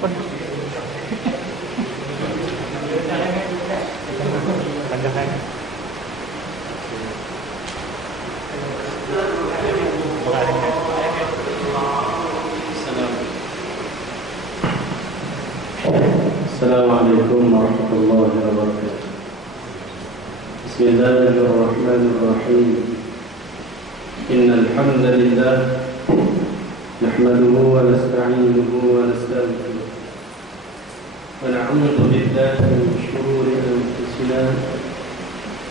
Assalamualaikum warahmatullahi wabarakatuh. Bismillahirrahmanirrahim. Innal hamdalillah nahmaduhu wa nasta'inuhu wa nastaghfiruh wa na'udzu billahi min shururi anfusina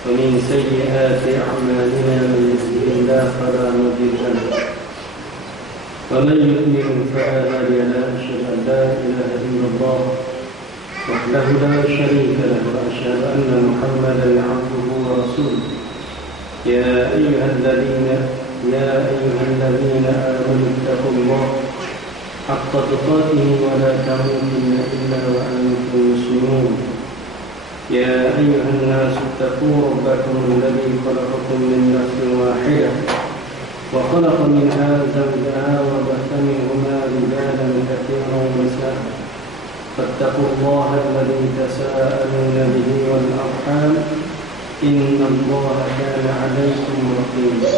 wa min sayyiati a'malina. Man yahdihillahu fala mudilla lahu wa man yudlil fala hadiya lahu. Asyhadu an la ilaha illallah وحده لا شريك له وأشهد أن محمدا عبده ورسوله. يا أيها الذين آمنوا اتقوا الله حق تقاته ولا تموتن إلا وأنتم مسلمون. يا أيها الناس اتقوا ربكم الذي خلقكم من نفس واحدة وخلق منها زوجها وبث منهما رجالا كثيرا ونساء. فاتقوا الله الذي تساءلون به والأرحام إن الله كان عليكم رقيبا.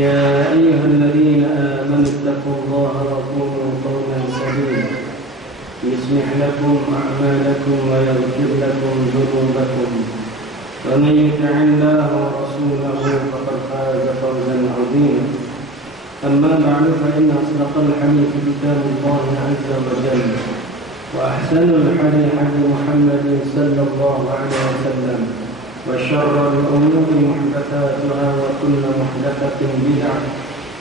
يا أيها الذين آمنوا اتقوا الله وقولوا قولا سديدا يصلح لكم أعمالكم ويغفر لكم ذنوبكم ومن يطع الله ورسوله فقد فاز فوزا عظيما. أما بعد فإن أصدق الحديث كتاب الله عز وجل وأحسن الحديث حديث محمد صلى الله عليه وسلم وشر الأمور محدثاتها وكل محدثة بدعة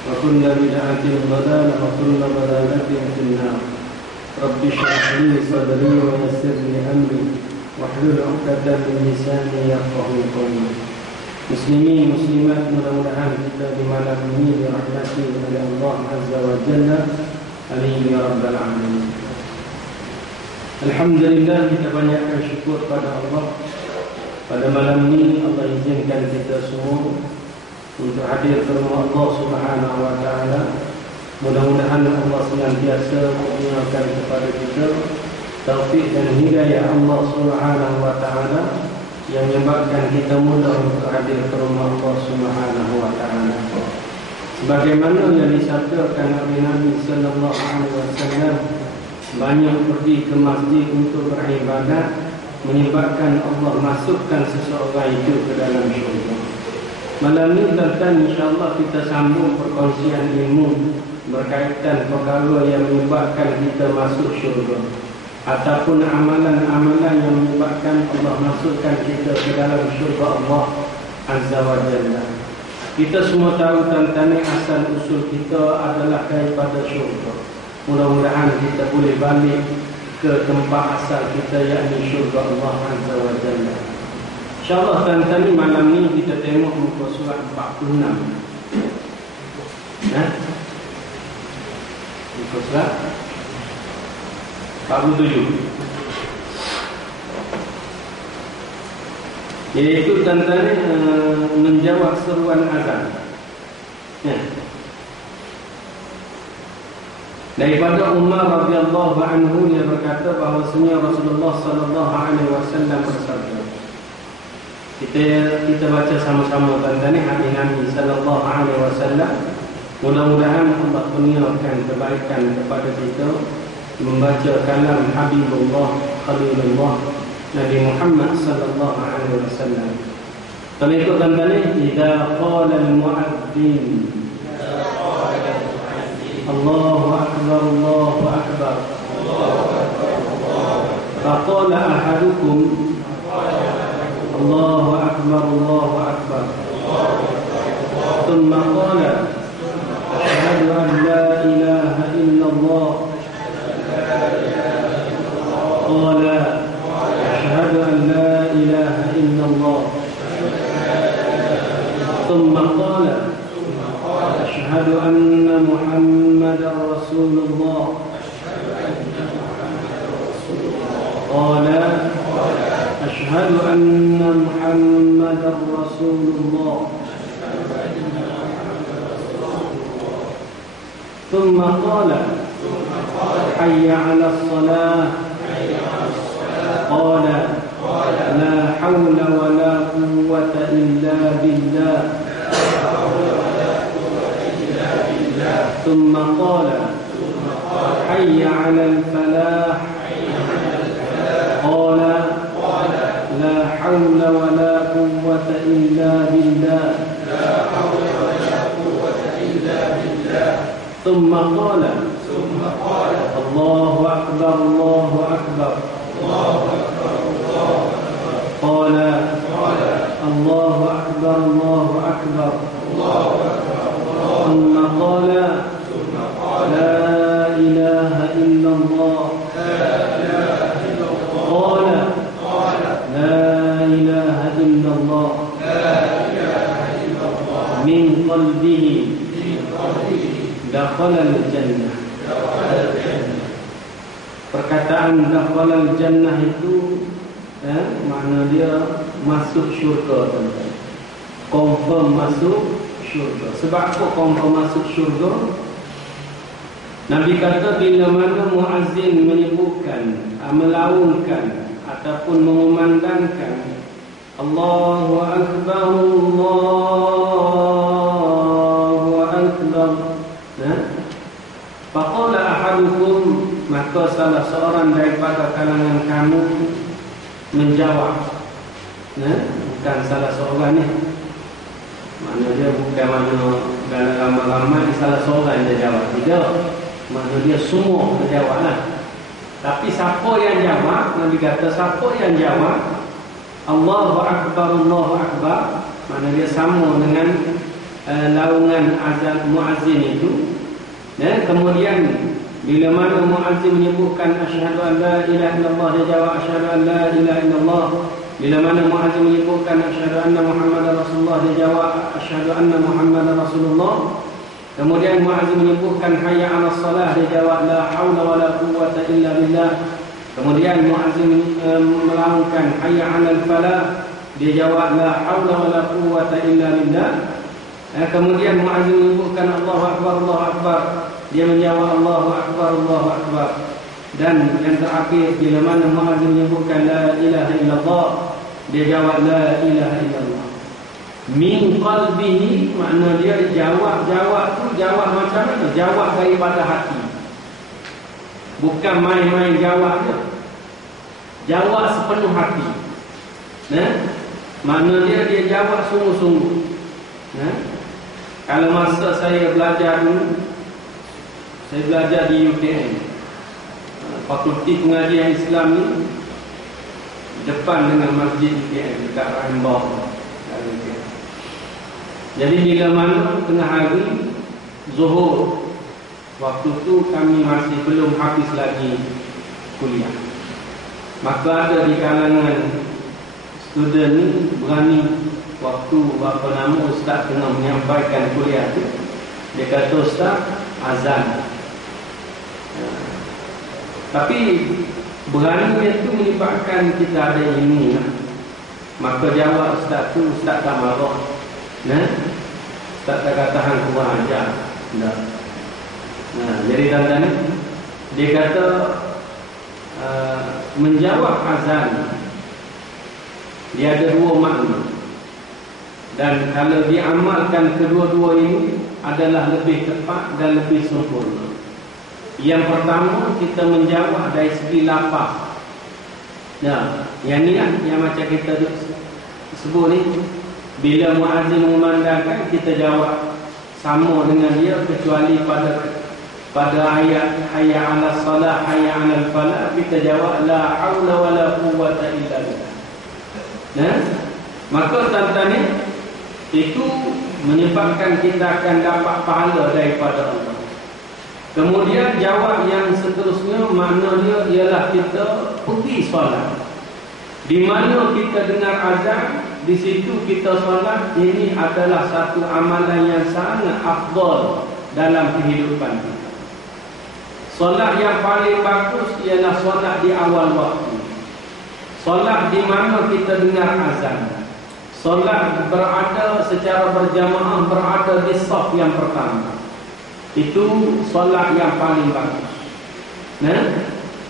وكل بدعة ضلالة وكل ضلالة في النار. رب اشرح لي صدري ويسر لي أمري واحلل عقدة من لساني يفقهوا قولي. Muslimin muslimat, mudah-mudahan kita di malam ini dirahmati oleh Allah Azza wa Jalla. Amin ya rabbal alamin. Alhamdulillah, kita banyakkan syukur pada Allah. Pada malam ini Allah izinkan kita semua untuk hadir ke rumah Allah Subhanahu wa taala. Mudah-mudahan Allah senantiasa mengajarkan kepada kita taufik dan hidayah Allah Subhanahu wa taala yang menyebabkan kita mudah untuk hadir ke rumah Allah Subhanahu wa taala. Sebagaimana yang disabdakan oleh Nabi sallallahu alaihi wasallam, banyak pergi ke masjid untuk beribadat menyebabkan Allah masukkan seseorang itu ke dalam syurga. Malam ini tuan-tuan, insya-Allah kita sambung perkongsian ilmu berkaitan perkara yang menyebabkan kita masuk syurga, ataupun amalan-amalan yang menyebabkan Allah masukkan kita ke dalam syurga Allah Azza wa Jalla. Kita semua tahu tuan-tuan, asal usul kita adalah daripada syurga. Mudah-mudahan kita boleh balik ke tempat asal kita, yakni syurga Allah Azza wa Jalla. InsyaAllah tuan-tuan, malam ni kita tengok muka surat 46. Muka surat 47, iaitu tuan-tuan menjawab seruan azan. Daripada Umar radhiyallahu anhu, dia berkata bahawasanya Rasulullah sallallahu alaihi wasallam bersabda. Kita baca sama-sama tuan-tuan hadis Nabi sallallahu alaihi wasallam. Mudah-mudahan Allah kurniakan kebaikan kepada kita membaca kalam Habibullah Khalilullah Nabi Muhammad sallallahu alaihi wasallam. Kalau ikut tuan-tuan, idza qala al-mu'adzin Allahu akbar Allahu akbar faqala ahadukum Allahu akbar Allahu akbar thumma qala asyhadu an la ilaha illallah قال أشهد أن لا إله إلا الله ثم قال أشهد أن محمدا رسول الله قال أشهد أن محمدا رسول الله ثم قال حي على الصلاة قال لا حول ولا قوة إلا بالله ثم قال حي على الفلاح قال لا حول ولا قوة إلا بالله ثم قال الله أكبر الله أكبر قال الله أكبر الله أكبر ثم قال لا إله إلا الله قال لا إله إلا الله من قلبه dakhalal jannah. Perkataan dakhalal jannah itu makna dia masuk syurga, tuan-tuan. Confirm masuk syurga. Sebab apa confirm masuk syurga? Nabi kata bila mana muazzin menyebutkan, melaungkan ataupun mengumandangkan Allahu Akbar, Allahu Akbar, faqala ahadukum, maka salah seorang daripada kalangan kamu menjawab, bukan salah seorang ni, makna dia bukan makna ramai-ramai salah seorang dia jawab, tidak, makna dia semua menjawablah. Tapi siapa yang jawab, Nabi kata siapa yang jawab Allahu Akbar, Allahu Akbar, makna dia sama dengan laungan azan muazzin itu. Dan kemudian bila mana muazzin menyebutkan asyhadu an la ilaha illallah, dia jawab asyhadu an la ilaha illallah. Bila mana muazzin menyebutkan asyhadu anna Muhammadar Rasulullah, dia jawab asyhadu anna Muhammadar Rasulullah. Kemudian muazzin menyebutkan hayya 'alas salah, dia jawab la haula wala quwwata illa billah. Kemudian muazzin melaungkan hayya 'alal falah, dia jawab la haula wala quwwata illa billah. Kemudian muazzin menyebutkan Allahu Akbar, Allahu Akbar, dia menjawab Allahu Akbar, Allahu Akbar. Dan yang terakhir, bila mana muazzin menyebutkan la ilaha illallah, dia jawab la ilaha illallah. Min qalbihi, makna dia jawab tu jawab macam mana? Jawab daripada hati. Bukan main-main jawab dia. Jawab sepenuh hati. Makna dia jawab sungguh-sungguh. Kalau masa saya belajar dulu, saya belajar di UTM, Fakulti Pengajian Islam ni, depan dengan Masjid UTM dekat Rahimbaw. Jadi bila mana tengah hari Zuhur, waktu tu kami masih belum habis lagi kuliah, maka ada di kalangan student ni berani, waktu ustaz tengah menyampaikan kuliah tu, dia kata, ustaz, azan. Tapi beraninya tu menyebabkan kita ada ilmu. Maka jawab ustaz tu, ustaz tak marah, ustaz tak kata hang kurang ajar. Tak. Jadi tuan-tuan, dia kata menjawab azan dia ada dua makna. Dan kalau diamalkan kedua-dua ini adalah lebih tepat dan lebih sempurna. Yang pertama, kita menjawab dari segi lafaz. Yang ni lah, yang macam kita sebut ni, bila muazzin mengumandangkan, kita jawab sama dengan dia, kecuali pada ayat hayya 'alas salah, hayya 'alal falah, kita jawab la haula wala quwwata illa billah. Maka tuan-tuan ni, itu menyebabkan kita akan dapat pahala daripada Allah. Kemudian jawab yang seterusnya, maknanya ialah kita pergi solat. Di mana kita dengar azan, di situ kita solat. Ini adalah satu amalan yang sangat afdal dalam kehidupan kita. Solat yang paling bagus ialah solat di awal waktu. Solat di mana kita dengar azan. Solat berada secara berjamaah, berada di saf yang pertama. Itu solat yang paling bagus.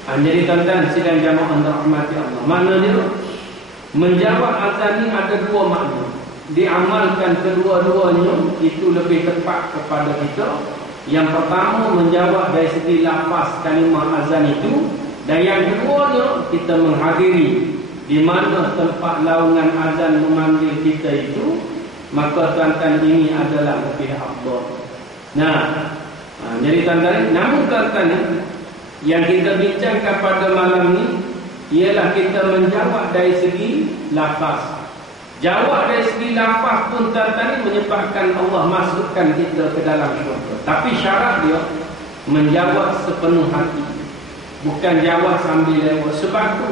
Jadi tuan-tuan sidang jamaah rahmati Allah, maknanya menjawab azan ni ada dua makna. Diamalkan kedua-duanya itu lebih tepat kepada kita. Yang pertama menjawab dari segi lafaz kalimah azan itu, dan yang keduanya kita menghadiri di mana tempat laungan azan memanggil kita itu, maka tuan-tuan ini adalah lebih afdal. Jadi tuan-tuan, namun tuan-tuan yang kita bincangkan pada malam ni ialah kita menjawab dari segi lafaz. Jawab dari segi lafaz pun tuan-tuan menyebabkan Allah masukkan kita ke dalam syurga. Tapi syarat dia menjawab sepenuh hati, bukan jawab sambil lewat. Sebab tu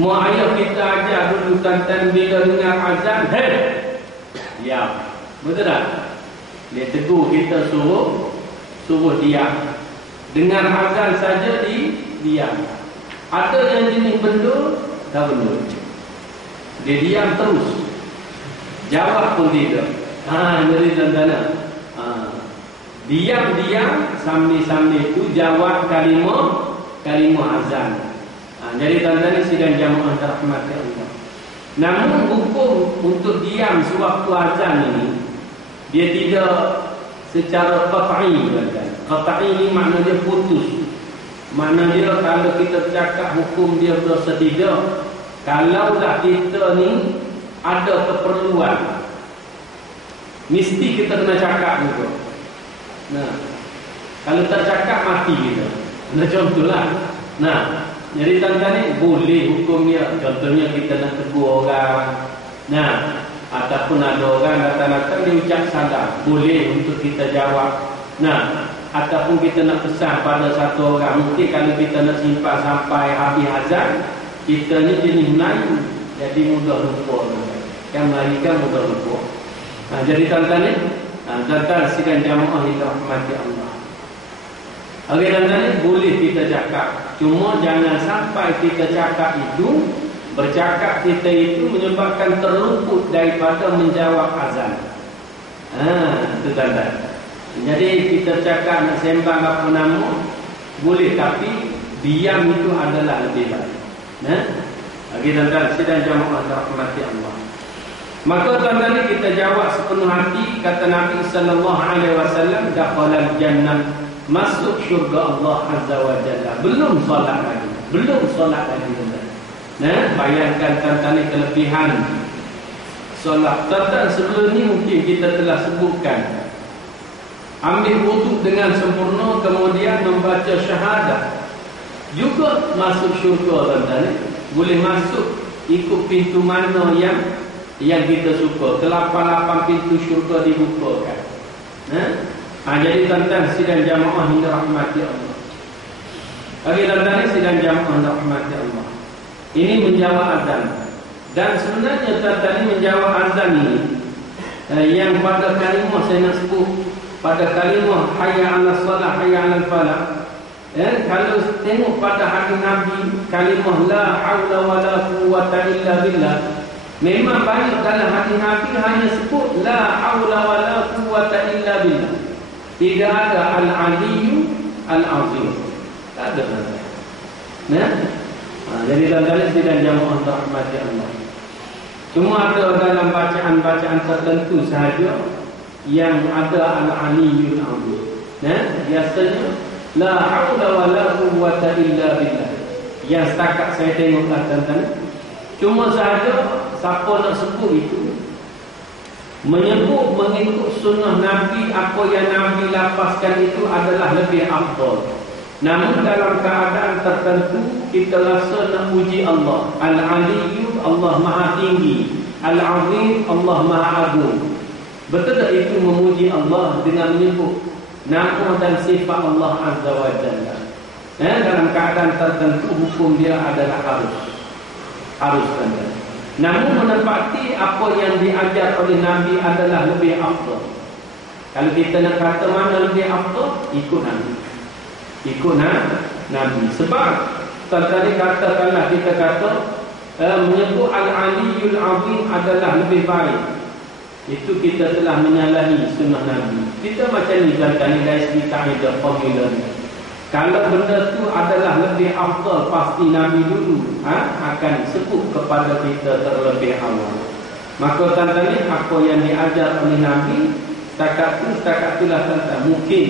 mak ayah kita ajar dulu tuan-tuan bila dengar azan, diam. Betul tak? Dia tegur kita suruh diam. Dengar azan saja diam. Ada yang jenis benda, tak benda. Dia diam terus. Jawab pun tidak. Jadi tuan-tuan. Diam-diam sambil-sambil itu jawab kalimah azan. Jadi tuan-tuan sidang jamaah rahmati Allah. Namun hukum untuk diam sewaktu azan ini, dia tidak secara qat'i. Qat'i ini makna dia putus. Makna dia kalau kita cakap hukum dia berdosa tidak. Kalaulah kita ni ada keperluan, mesti kita kena cakap juga. Kalau tak cakap mati kita. Contohlah. Jadi tuan-tuan ni boleh hukum dia. Contohnya kita nak tegur orang, ataupun ada orang datang-datang dia ucap salah, boleh untuk kita jawab. Ataupun kita nak pesan pada satu orang, mungkin kalau kita nak simpan sampai habis azan, kita ni jenis Melayu, jadi mudah lupa. Kan Melayu kan mudah lupa. Jadi tuan-tuan ni, tuan-tuan sidang jamaah yang dirahmati Allah. Okey tuan-tuan ni boleh kita cakap, cuma jangan sampai kita cakap itu, bercakap kita itu menyebabkan terluput daripada menjawab azan. Itu tuan-tuan. Jadi kita cakap nak sembang apa nama, boleh, tapi diam itu adalah lebih baik. Okey tuan-tuan sidang jamaah rahmati Allah. Maka tuan-tuan kita jawab sepenuh hati. Kata Nabi sallallahu alaihi wasallam, dakhalal jannah, masuk syurga Allah azza wa jalla. Belum solat lagi tuan-tuan. Bayangkan tuan-tuan kelebihan solat. Tuan-tuan sebelum ni mungkin kita telah sebutkan, ambil wuduk dengan sempurna, kemudian membaca syahadat, juga masuk syurga tuan-tuan. Boleh masuk ikut pintu mana yang kita suka. Ke-8 pintu syurga dibukakan. Jadi tuan-tuan sidang jamaah yang dirahmati Allah. Okey tuan-tuan sidang jamaah yang dirahmati Allah. Ini menjawab azan. Dan sebenarnya tuan-tuan menjawab azan ini, yang pada kalimah saya nak sebut, pada kalimah hayya 'alas salah, hayya 'alal falah. Kalau tengok pada hadis Nabi, kalimah la haula wala quwwata illa billah, memang banyak dalam hadis Nabi hanya sebut la haula wala quwwata illa billah. Tidak ada al-aliyyu al-azim. Tak ada. Jadi tuan-tuan sidang jamaah rahmati Allah. Cuma ada dalam bacaan-bacaan tertentu sahaja yang ada al-aliyyu al-azim. Biasanya la haula wala quwwata illa billah. Yang setakat saya tengok tuan-tuan, cuma sahaja siapa nak sebut itu menyebut mengikut sunnah Nabi, apa yang Nabi lapaskan itu adalah lebih afdal. Namun dalam keadaan tertentu kita rasa nak puji Allah, Al-Aliyyu, Allah Maha Tinggi, Al-Azim, Allah Maha Agung. Betul tak itu memuji Allah dengan menyebut nama dan sifat Allah Azza wa Jalla? Dalam keadaan tertentu hukum dia adalah harus kan. Namun menepati apa yang diajar oleh Nabi adalah lebih afdal. Kalau kita nak kata mana lebih afdal, ikut Nabi. Sebab tadi katakanlah kita kata menyebut Al-Aliyyul Azim adalah lebih baik. itu kita telah menyalahi sunnah Nabi. Kita macam ni tuan-tuan, dari segi kaedah formula ni. Kalau benda tu adalah lebih afdal, pasti Nabi dulu akan sebut kepada kita terlebih awal. Maka tuan-tuan ni, apa yang diajar oleh Nabi, setakat itulah tuan-tuan. Mungkin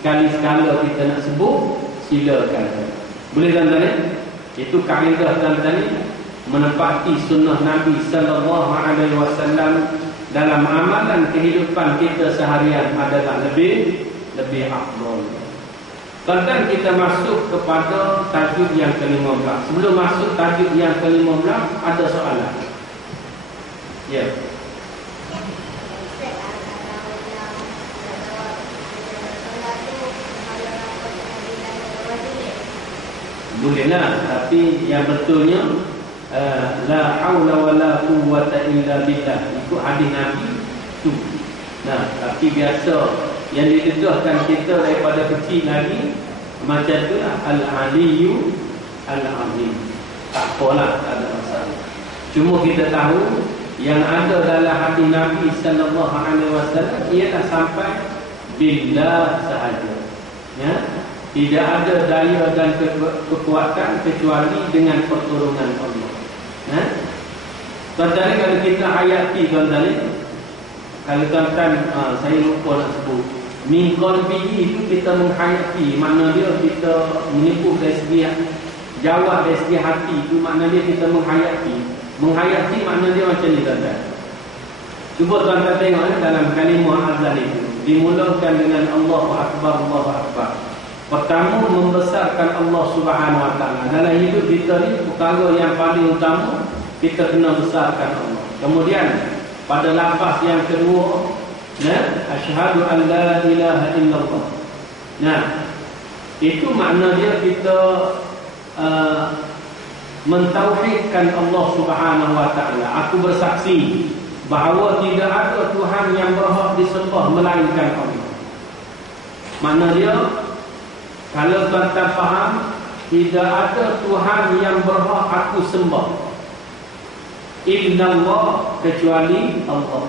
sekali-sekala kita nak sebut, silakan. Boleh tuan-tuan ni? Itu kaedah tuan-tuan ni, menepati sunnah Nabi sallallahu alaihi wasallam dalam amalan kehidupan kita seharian adalah lebih afdal. Tuan-tuan, kita masuk kepada tajuk yang ke-15. Sebelum masuk tajuk yang ke-15, ada soalan. Ya. Bolehlah, tapi yang betulnya la haula wala quwwata illa billah. Itu hadis Nabi tu. Nah, tapi biasa yang didedahkan kita daripada kecil lagi macam itulah al-aliyyu al-azim. Tak apalah, tak ada masalah. Cuma kita tahu yang ada dalam hadis Nabi sallallahu alaihi wasallam ialah sampai billah sahaja. Ya. Tidak ada daya dan kekuatan kecuali dengan pertolongan Allah. Tuan-tuan, kalau kita hayati tuan-tuan, kalau tuan-tuan saya lupa nak sebut, min qalbihi itu kita menghayati, makna dia kita menyebut dari segi jawab dari segi hati, itu makna dia kita menghayati. Menghayati makna dia macam ni tuan-tuan. Cuba tuan-tuan tengok dalam kalimah azan itu dimulakan dengan Allahu Akbar, Allahu Akbar. Pertama, membesarkan Allah Subhanahu Wa Taala. Dalam hidup kita ni, perkara yang paling utama kita kena besarkan Allah. Kemudian pada lafaz yang kedua, asyhadu an la ilaha illallah. Nah, itu makna dia kita mentauhidkan Allah Subhanahu Wa Taala. Aku bersaksi bahawa tidak ada Tuhan yang berhak disembah melainkan Allah. Makna dia, kalau tuan-tuan faham, tidak ada Tuhan yang berhak aku sembah illallah, kecuali Allah.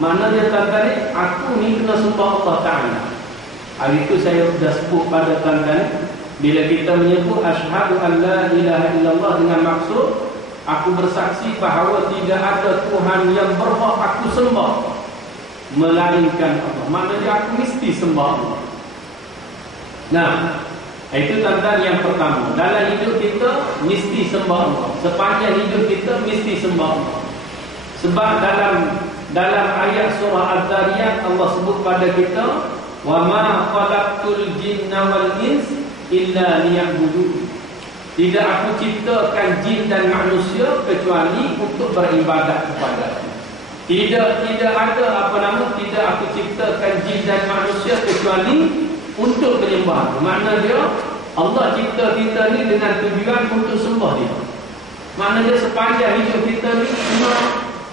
Maknanya tuan-tuan, aku ni kena sembah Allah Ta'ala. Hari itu saya sudah sebut pada tuan-tuan, bila kita menyebut asyhadu an la ilaha illallah dengan maksud aku bersaksi bahawa tidak ada Tuhan yang berhak aku sembah melainkan Allah. Maknanya aku mesti sembah Allah. Nah, itu tuan-tuan yang pertama. Dalam hidup kita mesti sembah Allah. Sepanjang hidup kita mesti sembah Allah. Sebab dalam ayat surah Az-Zariyat Allah sebut pada kita, wa ma khalaqtul jinna wal ins illa liya'budun. Tidak aku ciptakan jin dan manusia kecuali untuk beribadat kepada aku. Tidak ada tidak aku ciptakan jin dan manusia kecuali untuk menyembah. Makna dia, Allah cipta kita ni dengan tujuan untuk sembah dia. Makna dia sepanjang hidup kita ni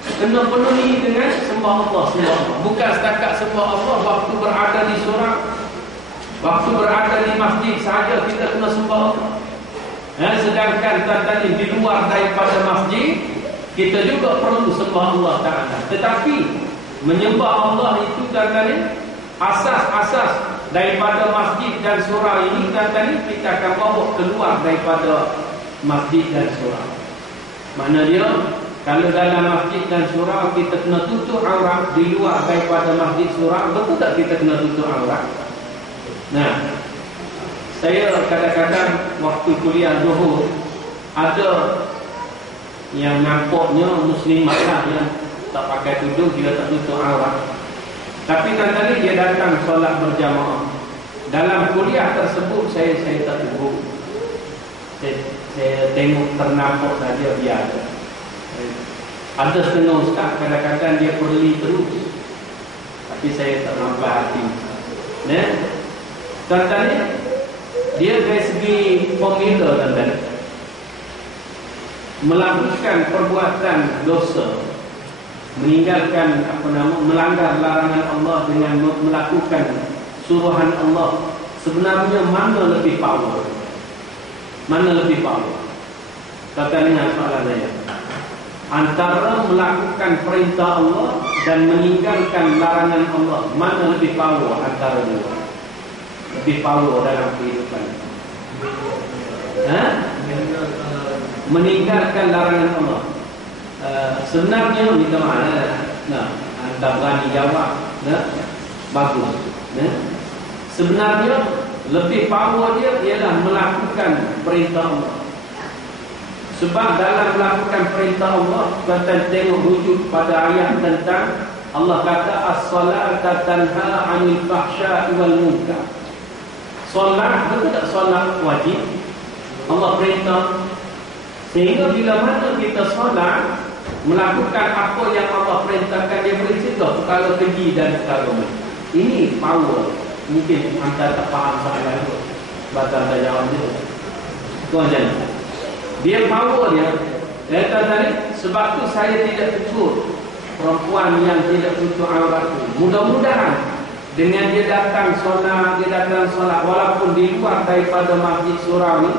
kena penuhi dengan sembah Allah, sembah Allah. Bukan setakat sembah Allah waktu berada di surau, waktu berada di masjid sahaja kita kena sembah Allah. Sedangkan tuan-tuan di luar daripada masjid, kita juga perlu sembah Allah Ta'ala. Tetapi menyembah Allah itu tuan-tuan, asas-asas daripada masjid dan surau ini, tuan-tuan, kita akan bawa keluar daripada masjid dan surau. Makna dia, kalau dalam masjid dan surau kita kena tutup aurat, di luar daripada masjid surau, betul tak kita kena tutup aurat? Nah, saya kadang-kadang waktu kuliah Zuhur, ada yang nampaknya muslimat lah, yang tak pakai tudung, dia tak tutup aurat. Tapi tuan-tuan, dia datang solat berjamaah. Dalam kuliah tersebut saya tak tunggu. Saya tengok ternampak saja biar. Ada setengah ustaz kadang-kadang dia perli terus. Tapi saya tak nampak hati. Tuan-tuan, dia dari segi formula tuan-tuan, melakukan perbuatan dosa, meninggalkan melanggar larangan Allah dengan melakukan suruhan Allah, sebenarnya mana lebih power? Mana lebih power? Kata dengan soalan saya, antara melakukan perintah Allah dan meninggalkan larangan Allah, mana lebih power antara dua? Lebih power dalam kehidupan? Meninggalkan larangan Allah. Sebenarnya minta maaf, anda berani jawab, bagus. Sebenarnya lebih power dia ialah melakukan perintah Allah. Sebab dalam melakukan perintah Allah, kita tengok rujuk pada ayat tentang Allah kata as-salata tanha 'anil fahsya'i wal munkar. Solat, betul tak solat wajib? Allah perintah. Sehingga bila mana kita solat, melakukan apa yang Allah perintahkan, dia boleh cegah perkara keji dan perkara macam. Ini power. Mungkin anda tak faham soalan itu, batal anda jawab dia. Tuan jangan. Dia power dia. Tadi sebab tu saya tidak tegur perempuan yang tidak tutup aurat tu. Mudah-mudahan dengan dia datang solat, walaupun di luar daripada Masjid Surawi,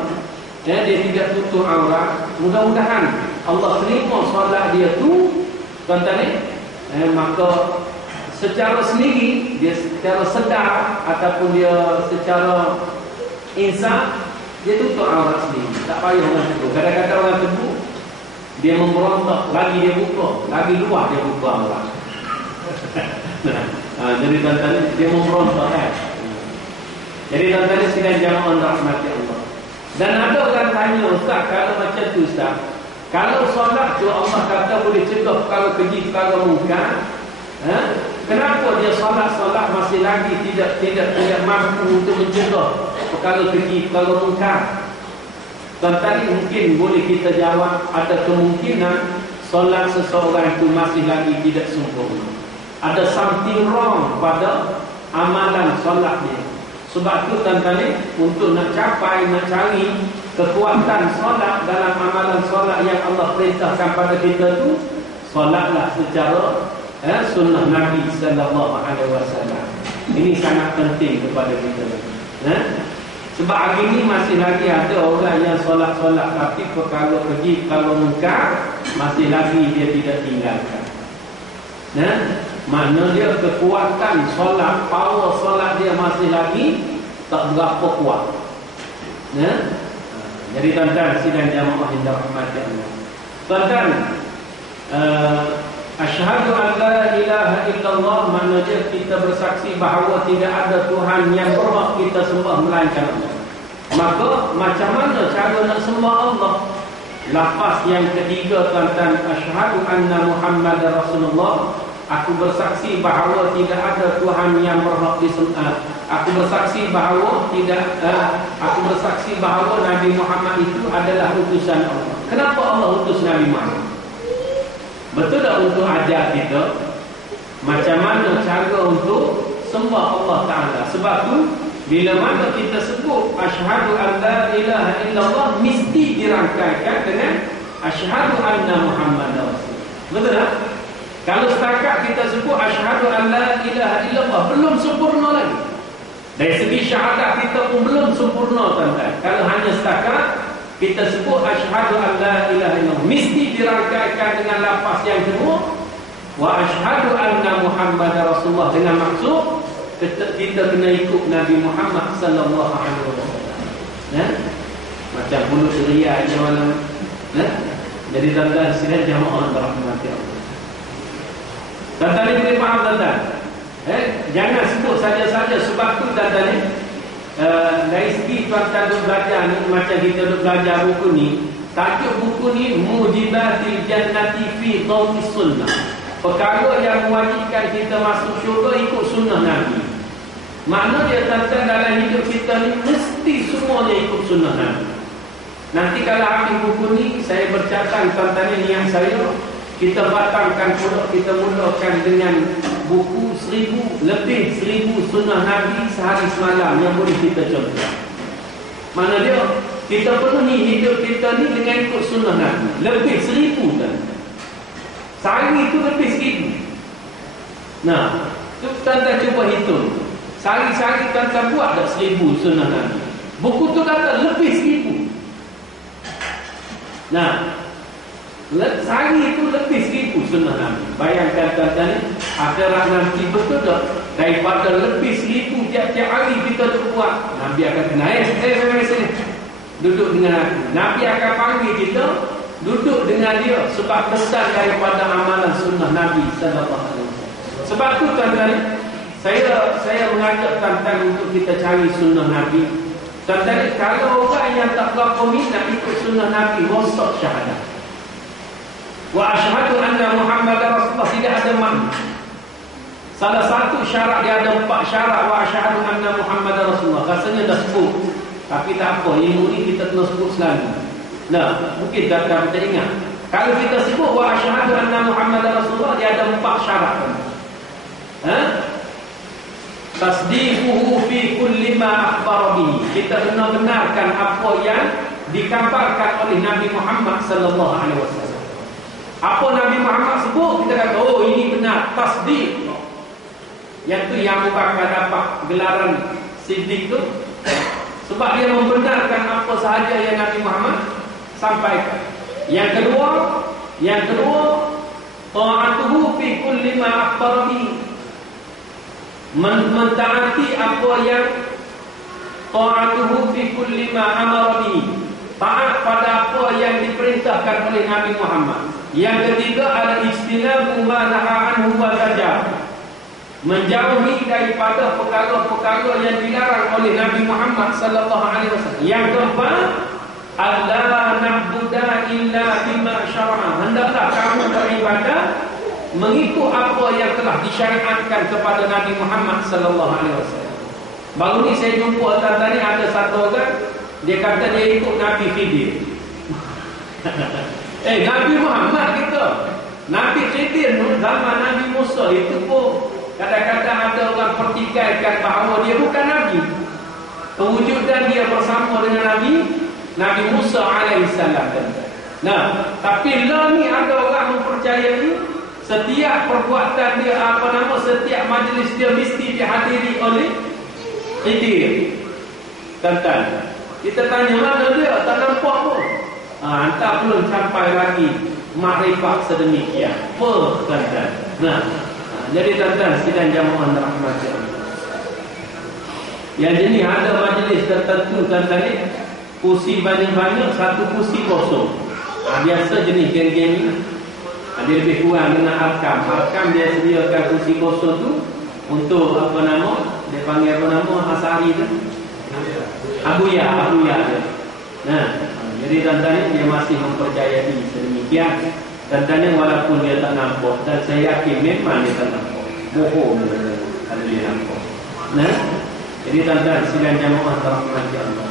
dia tidak tutup aurat. Mudah-mudahan Allah terima solat dia tu, maka secara sendiri, dia secara sedar ataupun dia secara insan, dia tutup aurat sendiri. Tak payah orang tegur. Kadang-kadang orang tegur, dia memberontak, lagi dia buka, lagi luar dia buka aurat. Jadi tuan-tuan, dia memberontak kan. Jadi tuan-tuan sidang jamaah rahmati Allah. Dan ada orang tanya, Ustaz, kalau macam tu Ustaz, kalau solat tu Allah kata boleh cegah perkara keji, perkara mungkar, kenapa dia solat masih lagi tidak mampu untuk mencegah perkara keji, perkara mungkar? Dan tadi mungkin boleh kita jawab, ada kemungkinan solat seseorang itu masih lagi tidak sempurna. Ada something wrong pada amalan solat dia. Sebab tu tuan-tuan, untuk nak cari kekuatan solat dalam amalan solat yang Allah perintahkan pada kita tu, solatlah secara sunnah Nabi sallallahu alaihi wasallam. Ini sangat penting kepada kita. Sebab hari ini masih lagi ada orang yang solat tapi perkara keji, perkara mungkar masih lagi dia tidak tinggalkan. Mana dia kekuatan solat, power solat dia masih lagi tak berapa kuat. Jadi tuan-tuan sidang jamaah yang dirahmati Allah. Tuan-tuan, asyhadu an la ilaha illallah, maknanya kita bersaksi bahawa tidak ada Tuhan yang berhak kita sembah melainkan Allah. Maka macam mana cara nak sembah Allah? Lafaz yang ketiga tuan-tuan, asyhadu anna Muhammadar Rasulullah. Aku bersaksi bahawa tidak ada Tuhan yang berhak disembah. Aku bersaksi bahawa Nabi Muhammad itu adalah utusan Allah. Kenapa Allah utus Nabi Muhammad? Betul tak untuk ajar kita macam mana cara untuk sembah Allah Ta'ala? Sebab tu bila mana kita sebut asyhadu an la ilaha illallah, mesti dirangkaikan dengan asyhadu anna Muhammadar Rasulullah. Betul tak? Kalau setakat kita sebut asyhadu an la ilaha illallah, belum sempurna lagi. Dari segi syahadat kita pun belum sempurna tuan-tuan. Kalau hanya setakat kita sebut asyhadu an la ilaha illallah, mesti dirangkaikan dengan lafaz yang kedua, wa asyhadu anna Muhammadar Rasulullah, dengan maksud kita kena ikut Nabi Muhammad sallallahu alaihi wasallam. Macam bulu ceria je malam. Jadi tuan-tuan sidang jamaah rahmati Allah. Tuan-tuan boleh faham tuan-tuan? Jangan sebut saja-saja. Sebab tu tuan-tuan, dari segi tuan-tuan duk belajar ni, macam kita duk belajar buku ni, tajuk buku ni Mujibatil Jannati fi Dhawis Sunnah. Perkara yang mewajibkan kita masuk syurga ikut sunnah Nabi. Makna dia tuan-tuan dalam hidup kita ni mesti semuanya ikut sunnah Nabi. Nanti kalau habis buku ni, saya bercakap tuan-tuan ni yang saya, kita batangkan pula, kita mulakan dengan buku 1000 sunnah Nabi sehari semalam yang boleh kita contoh. Mana dia? Kita penuhi hidup kita ni dengan ikut sunnah Nabi. Lebih 1000 kan? Sehari itu lebih 1000. Nah, tu tuan-tuan cuba hitung. Sehari-sehari tuan-tuan buat tak 1000 sunnah Nabi? Buku tu kata lebih 1000. Nah, Sehari itu lebih 1000 sunnah Nabi. Bayangkan tuan-tuan ni, akhirat nanti betul tak? Daripada lebih 1000 tiap-tiap hari kita tu buat, Nabi akan kena sini. Duduk dengan aku. Nabi akan panggil kita, duduk dengan dia, sebab besar daripada amalan sunnah Nabi sallallahu alaihi wasallam. Sebab tu tuan-tuan, saya mengajak tuan-tuan untuk kita cari sunnah Nabi. Tuan-tuan, kalau orang yang tak berapa minat ikut sunnah Nabi, rosak syahadat. Wa asyhadu anna Muhammadar Rasulullah, tidak ada makna. Salah satu syarat dia ada 4 syarat. Wa asyhadu anna Muhammadar Rasulullah. Rasanya dah sebut, tapi tak apa, ilmu ni kita kena sebut selalu. Nah, mungkin tak kita ingat. Kalau kita sebut wa asyhadu anna Muhammadar Rasulullah, dia ada 4 syarat. Tasdiquhu fi kulli ma akhbara bihi. Kita kena benarkan apa yang dikabarkan oleh Nabi Muhammad sallallahu alaihi wasallam. Apa Nabi Muhammad sebut, kita kata, oh ini benar, tasdiq. Yang tu yang Abu Bakar dapat gelaran siddiq tu, sebab dia membenarkan apa sahaja yang Nabi Muhammad sampaikan. Yang kedua, ta'atuhu fi kulli ma akhbara bihi. Mentaati apa yang ta'atuhu fi kulli ma amara bihi. Taat pada apa yang diperintahkan oleh Nabi Muhammad. Yang ketiga adalah ijtinabu ma nahaa anhu wa zajar. Menjauhi daripada perkara-perkara yang dilarang oleh Nabi Muhammad sallallahu alaihi wasallam. Yang keempat, alla na'budu illa bima syara'a. Hendaklah kamu beribadah mengikut apa yang telah disyariatkan kepada Nabi Muhammad sallallahu alaihi wasallam. Baru ni saya jumpa tadi ada satu orang, dia kata dia ikut Nabi Khidir. Nabi Muhammad kita, Nabi Khidir zaman Nabi Musa itu pun kadang-kadang ada orang pertikaikan bahawa dia bukan Nabi. Kewujudan dia bersama dengan Nabi Musa alaihissalam. Nah, tapi lah ni ada orang mempercayai setiap perbuatan dia, setiap majlis dia mesti dihadiri oleh Khidir. Tuan-tuan, kita tanya mana dia, tak nampak pun. Entah belum sampai lagi makrifat sedemikian. Tuan-tuan. Nah, jadi tuan-tuan sidang jamaah rahmati Allah. Yang jenis ada majlis tertentu tuan-tuan ni, kursi banyak-banyak, satu kursi kosong. Biasa jenis geng-geng ni. Dia lebih kurang dengan arkam. Arkam dia sediakan kursi kosong tu untuk dia panggil Asari tu. Abuya dia. Nah, jadi tuan-tuan dia masih mempercayai sedemikian. Tuan-tuan walaupun dia tak nampak, dan saya yakin memang dia tak nampak. Bohong kalau dia nampak. Nah, jadi tuan-tuan sidang jamaah rahmati Allah.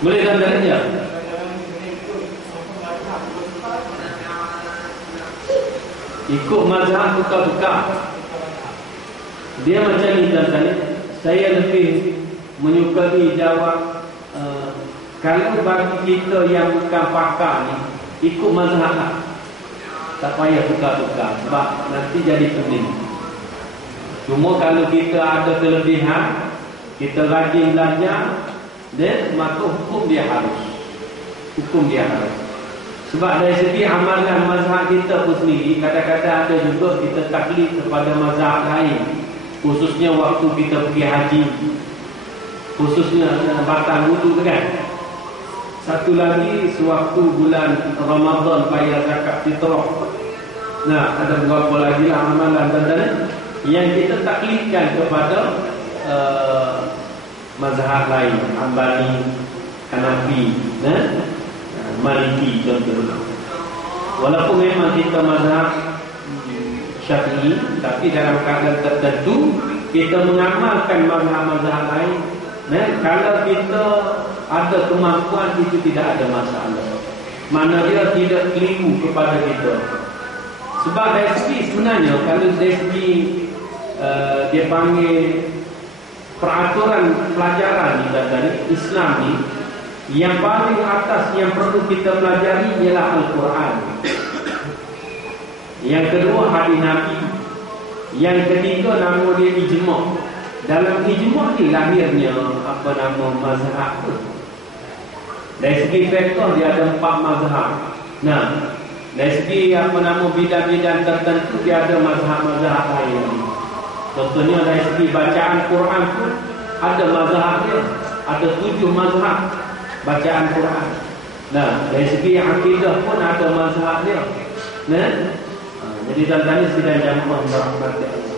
Boleh tuan-tuan ya? Ikut mazhab tukar-tukar. Dia macam ni tuan-tuan. Saya lebih menyukai jawab kalau bagi kita yang bukan pakar ni, ikut mazhab lah. Tak payah tukar-tukar, sebab nanti jadi pening. Cuma kalau kita ada kelebihan, kita rajin belajar, maka hukum dia harus. Sebab dari segi amalan mazhab kita pun sendiri, kadang-kadang ada juga kita taklid kepada mazhab lain. Khususnya waktu kita pergi haji, khususnya batang wudu kan. Satu lagi sewaktu bulan Ramadan bayar zakat fitrah. Nah, ada beberapa lagi lah amalan dan yang kita taklidkan kepada mazhab lain, Hambali, Hanafi, Maliki contohnya. Walaupun memang kita mazhab Syafi'i, tapi dalam keadaan tertentu kita mengamalkan mazhab-mazhab lain. Kalau kita ada kemampuan, itu tidak ada masalah. Mana dia tidak keliru kepada kita. Sebab dari segi sebenarnya, kalau dari segi dia panggil peraturan pelajaran ni, Islam ni, yang paling atas yang perlu kita pelajari ialah Al-Quran. Yang kedua hadis Nabi. Yang ketiga nama dia ijma'. Dalam ijma' ni lahirnya mazhab tu. Dari segi fiqh dia ada 4 mazhab. Nah, dari segi bidang-bidang tertentu dia ada mazhab-mazhab lain. Contohnya dari segi bacaan Quran pun ada mazhab dia. Ada 7 mazhab bacaan Quran. Nah, dari segi akidah pun ada mazhab dia. Nah, jadi tuan-tuan sidang jamaah berahmati Allah.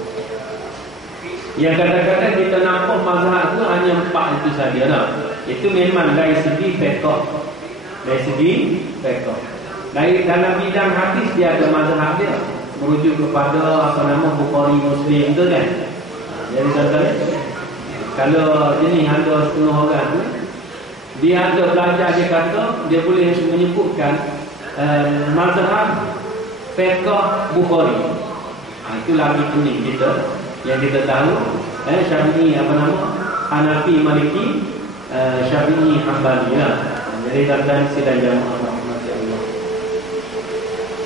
Yang kadang-kadang kita nampak mazhab itu hanya 4 itu saja lah. Itu memang dari segi fiqh. Dari segi fiqh. Dari dalam bidang hadis dia ada mazhab dia, merujuk kepada Bukhari Muslim tu kan. Jadi tuan-tuan, kalau jenis ada setengah orang dia ada belajar, dia kata dia boleh menyebutkan mazhab fiqh Bukhari. Itu lagi penting kita yang kita tahu. Syafi'i Hanafi, Maliki, Syafi'i, Hanbali lah. Jadi tuan-tuan sidang jamaah rahmati Allah.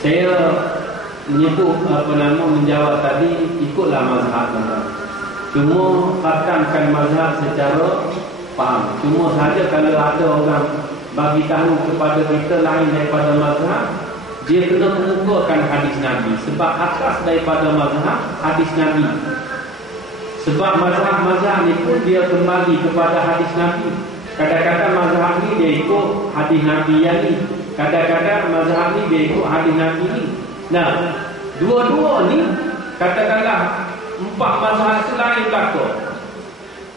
Saya menyebut menjawab tadi ikutlah mazhab tuan-tuan. Cuma katakan mazhab secara faham. Cuma saja kalau ada orang bagi tahu kepada kita lain daripada mazhab, dia kena mengukurkan hadis Nabi. Sebab atas daripada mazhab hadis Nabi. Sebab mazhab-mazhab ni pun dia kembali kepada hadis Nabi. Kadang-kadang mazhab ni dia ikut hadis Nabi yang ni. Kadang-kadang mazhab ni dia ikut hadis Nabi ni. Nah, dua-dua ni katakanlah 4 mazhab itu lain belakang.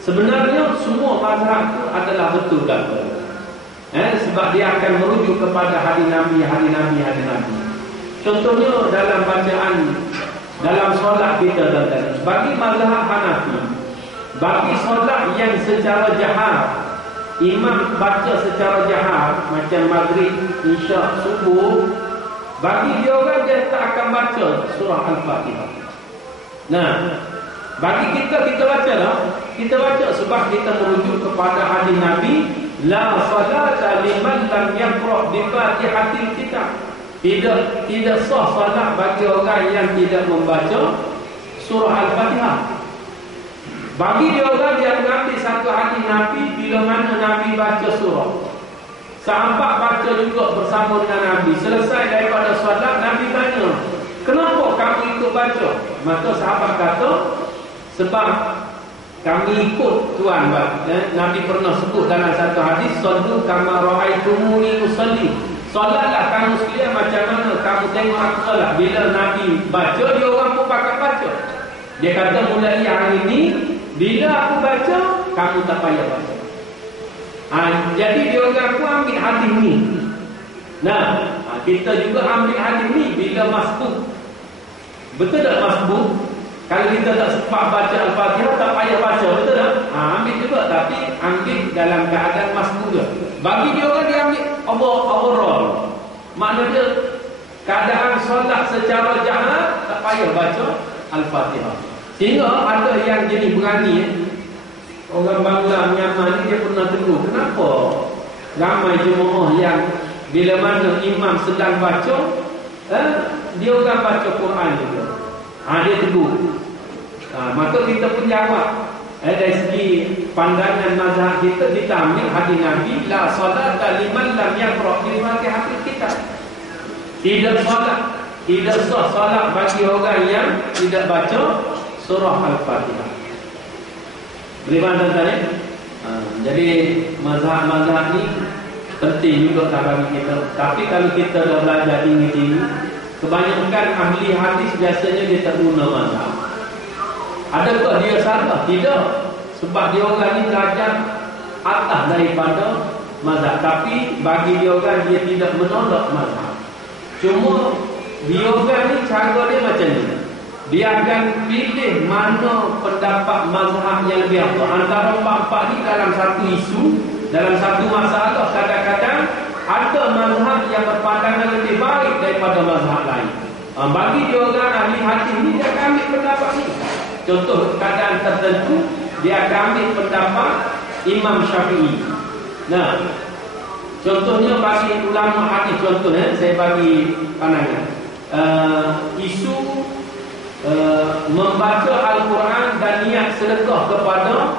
Sebenarnya semua mazhab itu adalah betul belakang. Sebab dia akan merujuk kepada hadis Nabi, hadis Nabi, hadis Nabi. Contohnya dalam bacaan dalam solat kita tuan-tuan, bagi mazhab Hanafi, bagi solat yang secara jahar, imam baca secara jahar macam maghrib, isyak, subuh, bagi dia orang dia tak akan baca surah Al-Fatihah. Nah, bagi kita baca lah. Kita baca sebab kita merujuk kepada hadis Nabi, la salata liman lam yaqra bi Fatihatil Kitab. Tidak sah salat bagi orang yang tidak membaca surah Al-Fatihah. Bagi dia orang yang mengambil satu hadis Nabi, bila mana Nabi baca surah, sahabat baca juga bersama dengan Nabi. Selesai daripada solat, Nabi tanya, kenapa kamu ikut baca? Maka sahabat kata, sebab kami ikut Tuhan. Nabi pernah sebut dalam satu hadis, sallu kama ra'aitumuni usalli. Solatlah kamu sekalian macam mana kamu tengok aku solat. Bila Nabi baca, dia orang pun pakai baca. Dia kata, mulai hari ini bila aku baca, kamu tak payah baca. Jadi dia orang pun ambil hadis ni. Nah, kita juga ambil hadis ni bila masbuk. Betul tak masbuk? Kalau kita tak sempat baca Al-Fatihah, tak payah baca, betul tak? Ambil juga, tapi ambil dalam keadaan masbuk juga. Bagi dia orang, dia ambil overall. Maknanya keadaan solat secara jahar, tak payah baca Al-Fatihah. Sehingga ada yang jadi berani. Orang Bangla, Myanmar ni dia pernah tegur, kenapa ramai jemaah yang bila mana imam sedang baca, dia orang baca Quran juga. Dia tegur. Maka kita pun jawab, dari segi pandangan mazhab kita ambil hadis Nabi, la salata liman lam yaqra bi Fatihatil Kitab. Tidak sah salat bagi orang yang tidak baca surah Al-Fatihah. Boleh faham tuan-tuan? Jadi mazhab-mazhab ni penting juga bagi kita. Tapi kalau kita dah belajar tinggi-tinggi, kebanyakan ahli hadis biasanya dia tak guna mazhab. Adakah dia salah? Tidak. Sebab dia orang ni belajar atas daripada mazhab. Tapi bagi dia orang, dia tidak menolak mazhab. Cuma dia orang ni cara dia macam ni. Dia akan pilih mana pendapat mazhab yang lebih apa. Antara empat-empat ni dalam satu isu, dalam satu masalah, kadang-kadang ada mazhab yang berpandangan lebih baik daripada mazhab lain. Bagi dia orang ahli hadis ni, dia akan ambil pendapat ni. Contoh keadaan tertentu, dia akan ambil pendapat Imam Syafi'i. Nah, contohnya bagi ulama hadis, contohnya saya bagi pandangan isu membaca Al-Quran dan niat sedekah kepada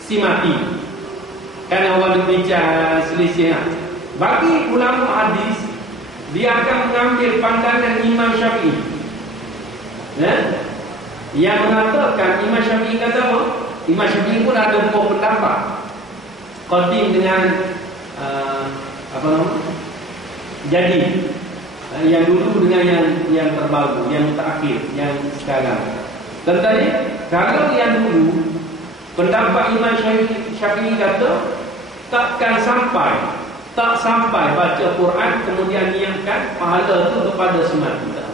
si mati. Kan orang berbincang selisih. Bagi ulama hadis, dia akan mengambil pandangan Imam Syafi'i. Yang mengatakan, Imam Syafi'i kata apa? Imam Syafi'i pun ada dua pendapat, qadim dengan apa nama? Jadi yang dulu dengan yang terbaru, yang terakhir, yang sekarang. Tentang kalau yang dulu, pendapat Imam Syafi'i kata tak sampai baca Quran kemudian niatkan pahala itu kepada semata.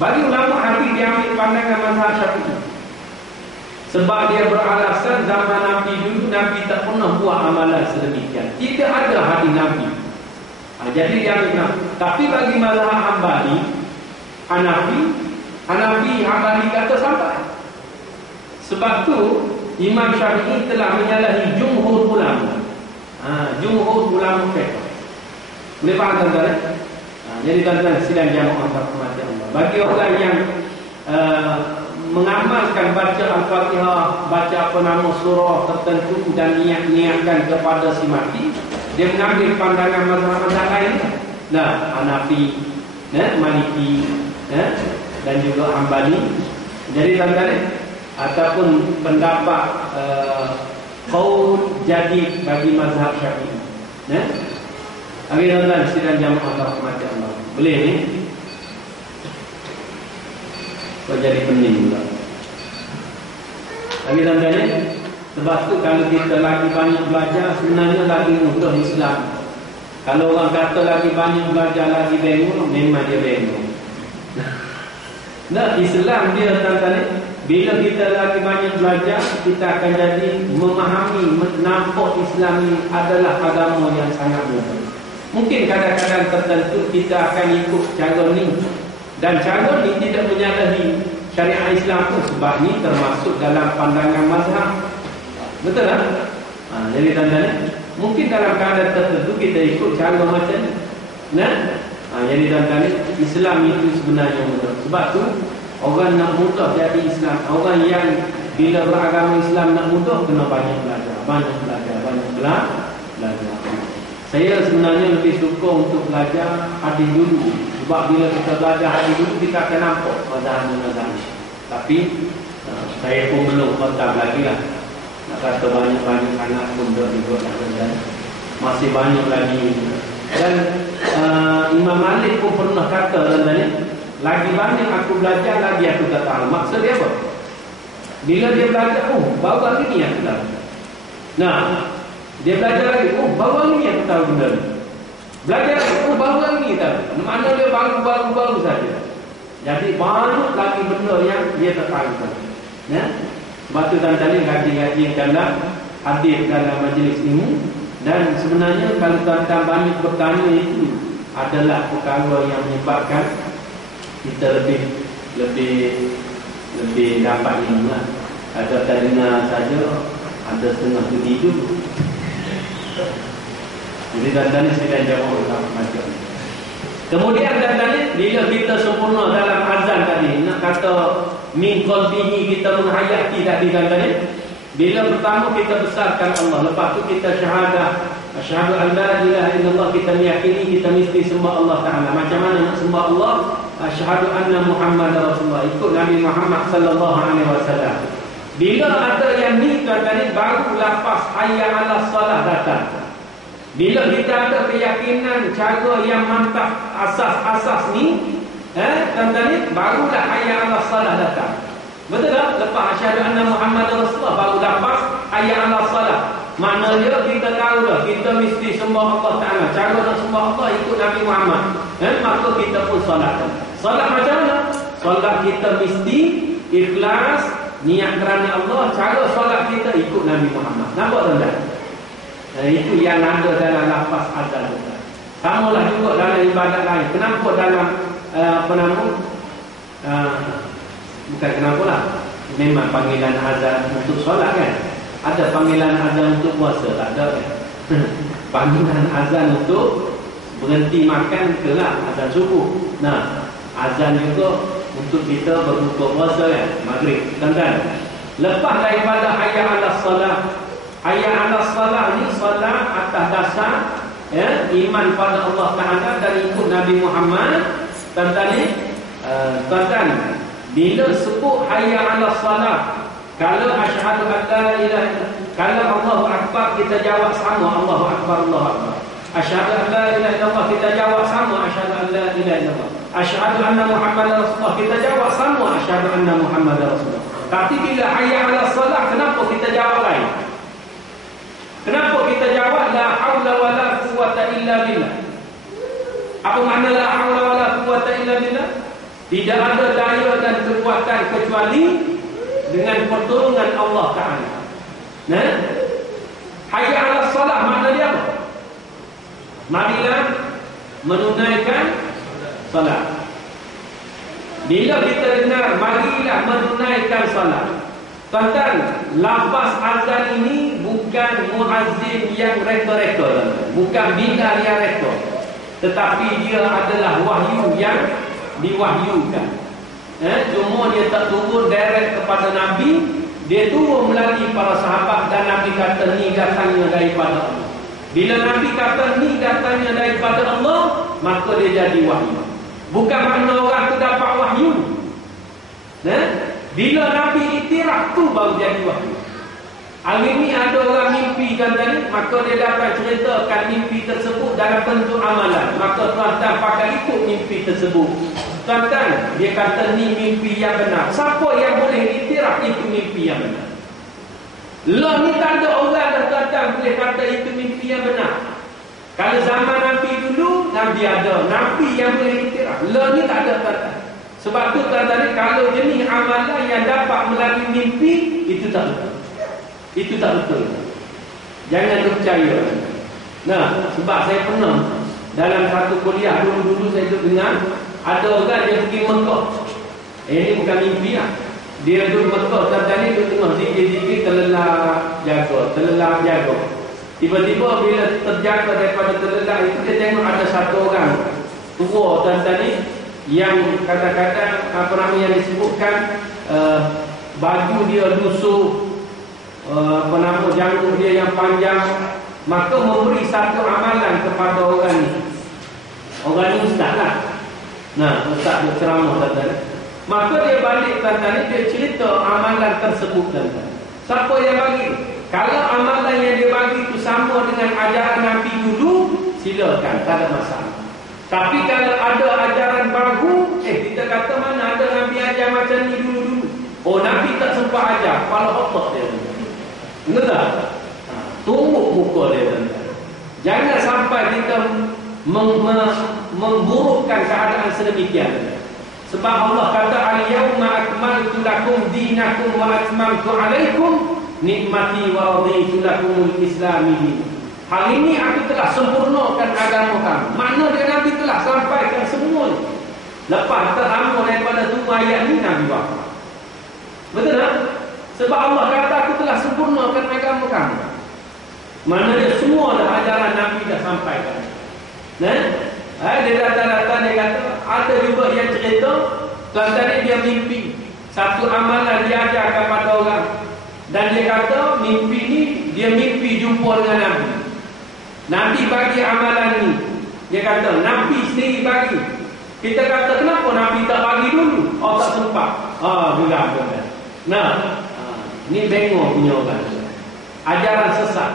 Bagi ulama hadis diambil pandangan mazhab Syafi'i, sebab dia beralasan zaman Nabi dulu Nabi tak pernah buat amalan sedemikian. Tidak ada hadis Nabi. Jadi dia ambil. Tapi bagi mazhab Hanafi kata sampai. Sebab tu Imam Syafi'i telah menyalahi jumhur ulama. Jumhur ulama fiqh. Boleh faham tuan-tuan? Jadi tuan-tuan sidang jamaah rahmati Allah. Bagi orang yang mengamalkan baca Al-Fatihah, baca apa nama surah tertentu dan niatkan kepada si mati, dia mengambil pandangan mazhab-mazhab lain. Hanafi, Maliki, dan juga Hambali. Jadi tuan-tuan, ataupun pendapat qaul jadid bagi mazhab Syafi'i. Hari tuan-tuan sidang jamaah rahmati Allah. Boleh ni? Kau jadi pening pula. Hari tuan-tuan ni, sebab tu kalau kita lagi banyak belajar, sebenarnya lagi mudah Islam. Kalau orang kata lagi banyak belajar, lagi bengong, memang dia bengong. Islam dia tuan-tuan ni, bila kita lagi banyak belajar, kita akan jadi memahami, nampak Islam ini adalah agama yang sangat mudah. Mungkin kadang-kadang tertentu kita akan ikut cara ni, dan cara ni tidak menyalahi syariat Islam pun, sebab ni termasuk dalam pandangan mazhab. Betul tak? Jadi tuan-tuan, mungkin dalam keadaan tertentu kita ikut cara macam ni. Jadi tuan-tuan, Islam itu sebenarnya mudah. Sebab tu orang nak mudah jadi Islam, orang yang bila beragama Islam nak mudah, kena banyak belajar. Saya sebenarnya lebih suka untuk belajar hadis dulu. Sebab bila kita belajar hadis dulu, kita akan nampak mazhab-mazhab. Tapi saya pun belum khatam lagi lah. Nak kata banyak-banyak sangat pun juga dan masih banyak lagi. Dan Imam Malik pun pernah kata tadi, lagi banyak aku belajar, lagi aku tak tahu. Maksud dia apa? Bila dia belajar, baru kali ni aku tahu. Dia belajar lagi, baru kali ni aku tahu benda ni. Belajar lagi, baru kali ni tahu. Mana dia baru saja. Jadi banyak lagi benda yang dia tak tahu. Sebab tu tuan-tuan ngaji-ngaji dalam hadir dalam majlis ini. Dan sebenarnya kalau tuan-tuan banyak bertanya, itu adalah perkara yang menyebabkan kita lebih dapat ilmu lah. Ada tadina saja, ada setengah tu tidur. Jadi tuan-tuan sekalian jawab macam. Kemudian tuan-tuan, bila kita sempurna dalam azan tadi, nak kata min qalbihi, kita menghayati tadi tuan-tuan, bila pertama kita besarkan Allah, lepas tu kita syahadah, asyhadu an la ilaha illallah, kita meyakini kita mesti sembah Allah Ta'ala. Macam mana nak sembah Allah? Asyhadu anna Muhammadar Rasulullah, ikut Nabi Muhammad sallallahu alaihi wasallam. Bila ada yang ni tuan-tuan, baru lafaz hayya 'alas salah datang. Bila kita ada keyakinan cara yang mantap, asas-asas ni, tuan-tuan, barulah hayya 'alas salah datang. Betul tak? Lepas asyhadu anna Muhammadar Rasulullah, baru lafaz hayya 'alas salah. Maknanya kita tahu dah, kita mesti sembah Allah Ta'ala. Cara nak sembah Allah ikut Nabi Muhammad. Maka kita pun solat. Solat macam mana? Solat kita mesti ikhlas, niat kerana Allah. Cara solat kita ikut Nabi Muhammad. Nampak tuan-tuan? Itu yang ada dalam lafaz azan. Samalah juga dalam ibadat lain. Kenapa dalam bukan kenapa lah, memang panggilan azan untuk solat kan. Ada panggilan azan untuk puasa, tak ada kan? Panggilan azan untuk berhenti makan kelak azan subuh. Azan juga untuk kita berbuka puasa kan, maghrib. Tuan-tuan, lepas daripada hayya 'alas salah, hayya 'alas salah ni salat atas dasar ya, iman pada Allah Taala dan ikut Nabi Muhammad. Tuan-tuan ni, tuan-tuan, bila sebut hayya 'alas salah, kalau asyhadu an la ilaha illallah, kalau Allahu akbar kita jawab sama Allahu akbar, Allahu akbar. Asyhadu an la ilaha illallah kita jawab sama asyhadu an la ilaha illallah. Asyhadu anna Muhammadar Rasulullah kita jawab sama asyhadu anna Muhammadar Rasulullah. Tapi bila hayya 'alas salah, kenapa kita jawab lain? Kenapa kita jawab la haula wala quwwata illa billah? Apa makna la haula wala quwwata illa billah? Tidak ada daya dan kekuatan kecuali dengan pertolongan Allah Taala. Nah, hayya 'alas salah makna dia apa? Marilah menunaikan salat. Bila kita dengar marilah menunaikan salat, tuan-tuan, lafaz azan ini bukan muazzin yang reka-reka, bukan bilal yang reka, tetapi dia adalah wahyu yang diwahyukan. Cuma dia tak turun direct kepada Nabi, dia turun melalui para sahabat, dan Nabi kata ni datangnya daripada Allah. Bila Nabi kata ni datangnya daripada Allah, maka dia jadi wahyu. Bukan makna orang tu dapat wahyu. Bila Nabi iktiraf tu baru jadi wahyu. Hari ni ada orang mimpi kan tadi, maka dia dapat ceritakan mimpi tersebut dalam bentuk amalan. Maka tuan-tuan pakai ikut mimpi tersebut. Tuan-tuan, dia kata ni mimpi yang benar. Siapa yang boleh iktiraf itu mimpi yang benar? Lah ni tak ada orang dah tuan-tuan boleh kata itu mimpi yang benar. Kalau zaman Nabi dulu, Nabi ada, Nabi yang boleh iktiraf. Lah ni tak ada tuan-tuan. Sebab tu tuan-tuan, kalau jenis amalan yang dapat melalui mimpi, itu tak betul. Itu tak betul. Jangan percaya. Nah, sebab saya pernah dalam satu kuliah dulu saya duduk dengar ada orang yang pergi Mekah. Ini bukan mimpi lah. Dia duduk Mekah, tuan-tuan ni duduk tengah zikir-zikir, terlelap jaga. Tiba-tiba bila terjaga daripada terlelap itu, dia tengok ada satu orang tua tuan-tuan ni yang kadang-kadang apa namanya yang disebutkan baju dia lusuh, janggut dia yang panjang, maka memberi satu amalan kepada orang ni. Orang ni ustaz lah. Nah, ustaz dia ceramah tuan-tuan. Maka dia balik tuan-tuan ni, dia cerita amalan tersebut tuan-tuan. Siapa yang bagi? Kalau amalan yang dia bagi itu sama dengan ajaran Nabi dulu, silakan, tak ada masalah. Tapi kalau ada ajaran baru, kita kata mana ada Nabi ajar macam ni dulu-dulu. Oh, Nabi tak sempat ajar, kepala otak dia. Betul tak? Tumbuk muka dia tuan-tuan. Jangan sampai kita memburukkan keadaan sedemikian. Sebab Allah kata al-yawma akmaltu lakum dinakum wa atmamtu alaikum nikmati wa raditu lakumul islami din. Hari ini aku telah sempurnakan agama kamu. Makna dia Nabi telah sampaikan semua. Lepas terhambur daripada tu ayat ni Nabi wafat. Betul tak? Sebab Allah kata aku telah sempurnakan agama kamu. Mana dia semua dah ajaran Nabi dah sampaikan. Dia datang-datang, dia kata ada juga yang cerita tuan-tuan dia mimpi satu amalan dia ajar kepada orang, dan dia kata mimpi ni dia mimpi jumpa dengan Nabi. Nabi bagi amalan ni, dia kata Nabi sendiri bagi. Kita kata kenapa Nabi tak bagi dulu? Oh, tak sempat. Betul. Nah, ni bengok punya orang. Ajaran sesat.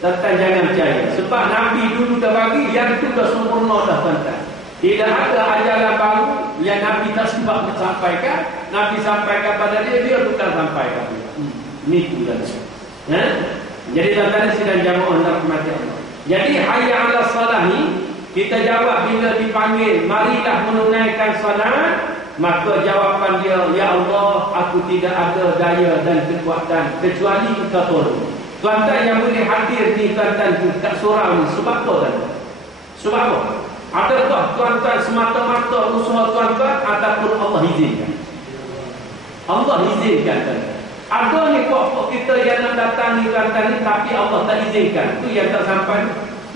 Tuan-tuan jangan percaya. Sebab Nabi dulu dah bagi, yang tu dah sempurna dah tuan-tuan. Tidak ada ajaran baru yang Nabi tak sempat sampaikan. Nabi sampaikan pada dia tukar sampaikan. Ni tu dah. Jadi tuan-tuan sidang jamaah dan rahmati Allah. Jadi hayya 'alas salah ni kita jawab bila dipanggil marilah menunaikan salat, maka jawapan dia, ya Allah, aku tidak ada daya dan kekuatan kecuali Engkau tolong. Tuan-tuan yang boleh hadir ni tuan-tuan kat surau ni sebab apa tuan? Sebab apa? Adakah tuan-tuan semata-mata usaha tuan-tuan ataupun Allah izinkan? Allah izinkan tuan-tuan. Ada ni pokok kita yang nak datang ni tuan-tuan ni tapi Allah tak izinkan. Tu yang tak sampai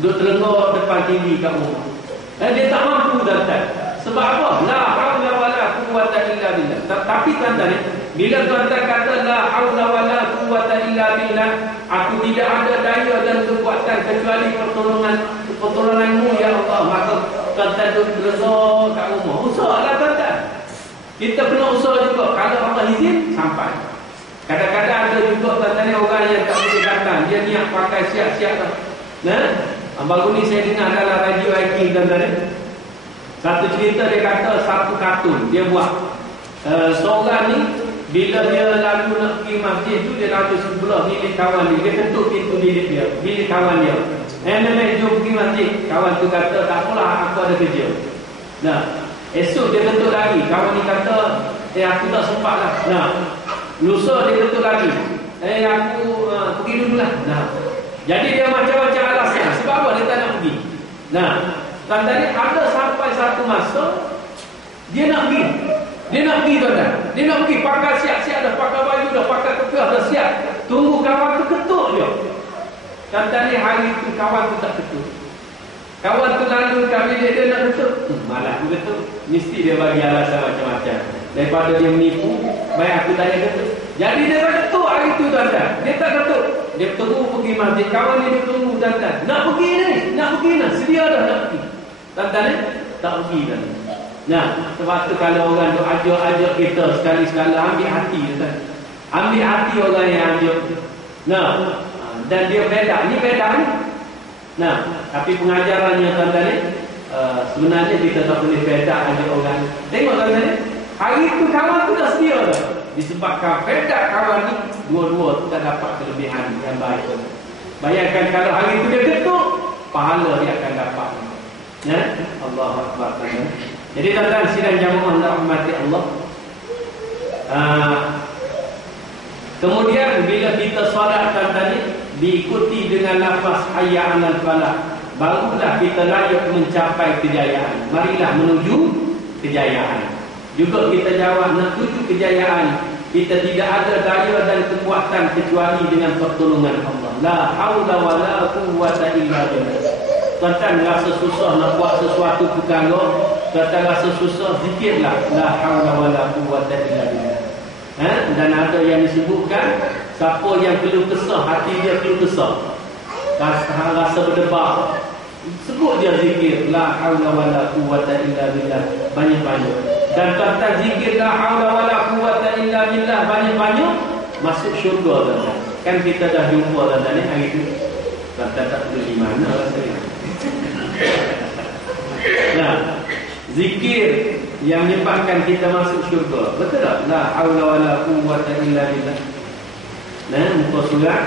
duduk terlenggak depan TV kat rumah. Dia tak mampu tuan-tuan. Sebab apa? La haula wala quwwata quwwata illa billah. Tapi tuan-tuan, bila tuan-tuan kata la haula wala quwwata illa billah, aku tidak ada daya dan kekuatan kecuali pertolonganmu ya Allah, maka tuan-tuan berusaha kat rumah. Usahalah tuan-tuan. Kita kena usaha juga. Kalau Allah izin, sampai. Kadang-kadang ada juga tuan-tuan orang yang tak boleh datang, dia niat pakai siap-siap lah. Baru ni saya dengar dalam radio IQ tuan-tuan. Satu cerita dia kata satu kartun dia buat. Seorang ni bila dia lalu nak pergi masjid tu, dia lalu sebelah bilik kawan dia. Dia ketuk pintu bilik dia, bilik kawan dia. Nenek jom pergi masjid. Kawan tu kata tak apalah, aku ada kerja. Nah, esok dia ketuk lagi. Kawan ni kata aku tak sempat lah. Nah, lusa dia ketuk lagi. Aku pergi dulu lah. Nah, jadi dia macam-macam alasan. Sebab apa dia tak nak pergi? Nah, dan tadi ada sampai satu masa dia nak pergi. Dia nak pergi tuan-tuan. Dia nak pergi pakai siap-siap dah, pakai baju dah, pakai kepiah dah siap. Tunggu kawan tu ketuk dia. Dan tadi hari tu kawan tu tak ketuk. Kawan tu lalu kat bilik dia nak ketuk. Malah aku ketuk. Mesti dia bagi alasan macam-macam. Daripada dia menipu, baik aku tak payah ketuk. Jadi dia tak ketuk hari tu tuan-tuan. Dia tak ketuk. Dia tunggu pergi masjid. Kawan ni dia tunggu tuan-tuan. Nak pergi ni, nak pergi nak. Sedia dah nak pergi. Tuan-tuan ni tak pergi kan. Nah, sebab tu kalau orang tu ajak kita sekali-sekala, ambil hati tuan. Ambil hati orang yang ajak. Nah, dan dia beda. Ni beda ni. Nah, tapi pengajarannya tuan-tuan ni sebenarnya kita tak boleh beda ajak orang. Tengok tuan-tuan ni. Hari tu kawan tu dah sedia dah. Disebabkan beda kawan ni, dua-dua tu tak dapat kelebihan yang baik. Bayangkan kalau hari tu dia ketuk, pahala dia akan dapat. Ya, Allahu Akbar. Jadi tuan-tuan sidang jamaah rahmati Allah. Kemudian bila kita solat tuan-tuan ni diikuti dengan lafaz hayya 'alal falah, barulah kita layak mencapai kejayaan. Marilah menuju kejayaan. Juga kita jawab nak tuju kejayaan, kita tidak ada daya dan kekuatan kecuali dengan pertolongan Allah. La haula wala quwwata illa billah. Tuan-tuan rasa susah nak buat sesuatu perkara, tuan-tuan rasa susah, zikirlah la haula wala quwwata illa billah. Dan ada yang disebutkan siapa yang keluh kesah, hati dia keluh kesah, rasa berdebar, sebut dia zikir la haula wala quwwata illa billah banyak-banyak. Dan tuan-tuan zikir la haula wala quwwata illa billah banyak-banyak, masuk syurga tuan-tuan. Kan kita dah jumpa tuan-tuan ni hari tu. Tuan-tuan tak perlu di mana rasanya. Nah, zikir yang menyebabkan kita masuk syurga. Betul tak? La haula wala quwwata illa billah. Nah, muka surat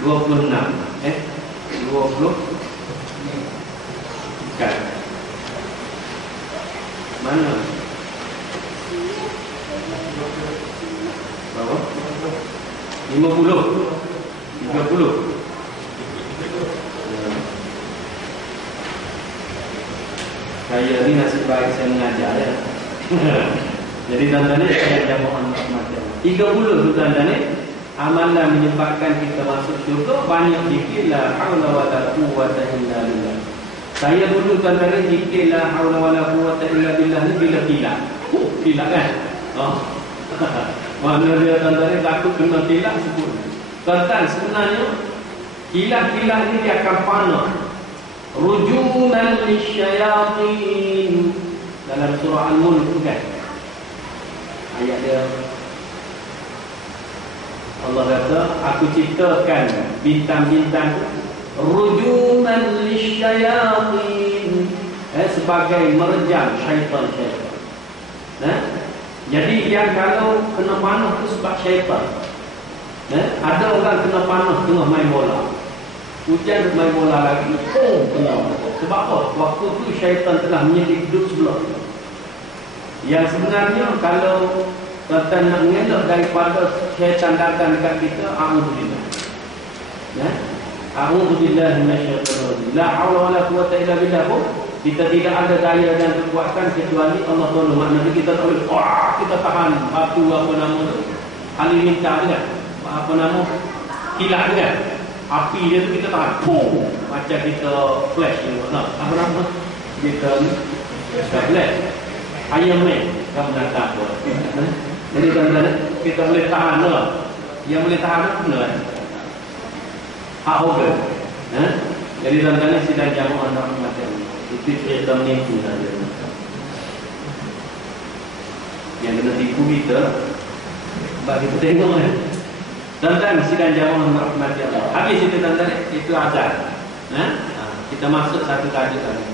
26. 20. Kan. Mana? Berapa? 50. 30. Saya ni nasib baik saya mengajar ya. Jadi tuan-tuan ni saya jamaah rahmatullah. 30 tu tuan-tuan ni amalan menyebabkan kita masuk syurga. Banyak zikir la haula wala quwwata illa billah. Saya dulu tuan-tuan ni zikir la haula wala quwwata illa billah ni bila tilak. Tilak kan? Mana dia tuan-tuan ni takut kena tilak sebut. Tuan-tuan sebenarnya tilak-tilak ni dia akan panah. Rujuman lisyayatin dalam surah Al-Mulk tu kan, ayat dia Allah kata aku ciptakan bintang-bintang rujuman lisyayatin, sebagai merejam syaitan-syaitan. Jadi yang kalau kena panah tu sebab syaitan. Ada orang kena panah tengah main bola, hujan main bola lagi, kena. Sebab apa? Waktu tu syaitan telah menyedik duduk sebelah. Yang sebenarnya kalau tuan-tuan nak mengelak daripada syaitan datang dekat kita, a'udzubillah. A'udzubillah minasyaitanir. La haula wala quwwata illa billah. Kita tidak ada daya dan kekuatan kecuali Allah tolong. Maknanya kita tak boleh kita tahan batu apa nama tu, halilintar kan, apa nama, kilat kan, api dia tu kita tahan, macam kita flash ni, apa nama kita flash. Ayam kamu nak apa? Jadi tuan-tuan, kita boleh tahan lah. Yang boleh tahan itu benar. Hak organ. Jadi tuan-tuan, sidang jamaah rahmat Allah. Itu cerita nipu saja. Yang kena tipu kita, bagi kita tengok kan. Tuan-tuan, sidang jamaah rahmat Allah. Habis itu tuan-tuan, itu azan. Kita masuk satu tajuk lagi.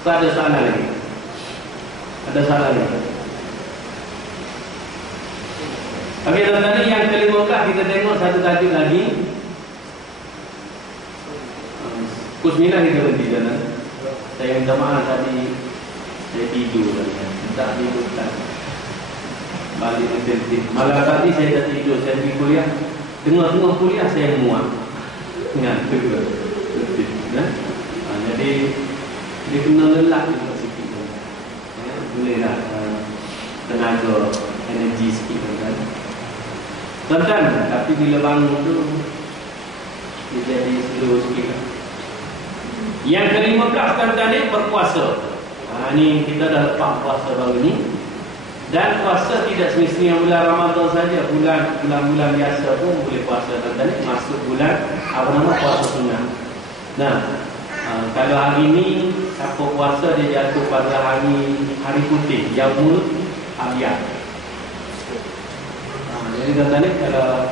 Itu ada soalan lagi. Ada soalan lagi. Okey tuan-tuan, yang ke-15 kita tengok satu tajuk lagi. Kusmina kita berhenti tuan-tuan. Saya minta maaf tadi saya tidur tadi. Tak tidur tak. Balik tertib. Malam tadi saya dah tidur, saya pergi kuliah. Tengah-tengah kuliah saya muak. Ngantuk ke. Jadi dia kena lelah juga sikit. Bolehlah tenaga, energi sikit kan. Tuan-tuan, tapi bila bangun tu dia jadi slow sikit. Yang ke-15 tuan-tuan ni berpuasa. Ni kita dah lepas puasa baru ni. Dan puasa tidak semestinya bulan Ramadan saja, bulan-bulan biasa pun boleh puasa tuan-tuan ni. Masuk bulan puasa sunnah. Nah, kalau hari ni siapa puasa dia jatuh pada hari putih, Yaumul Abyad. Jadi tuan-tuan ni kalau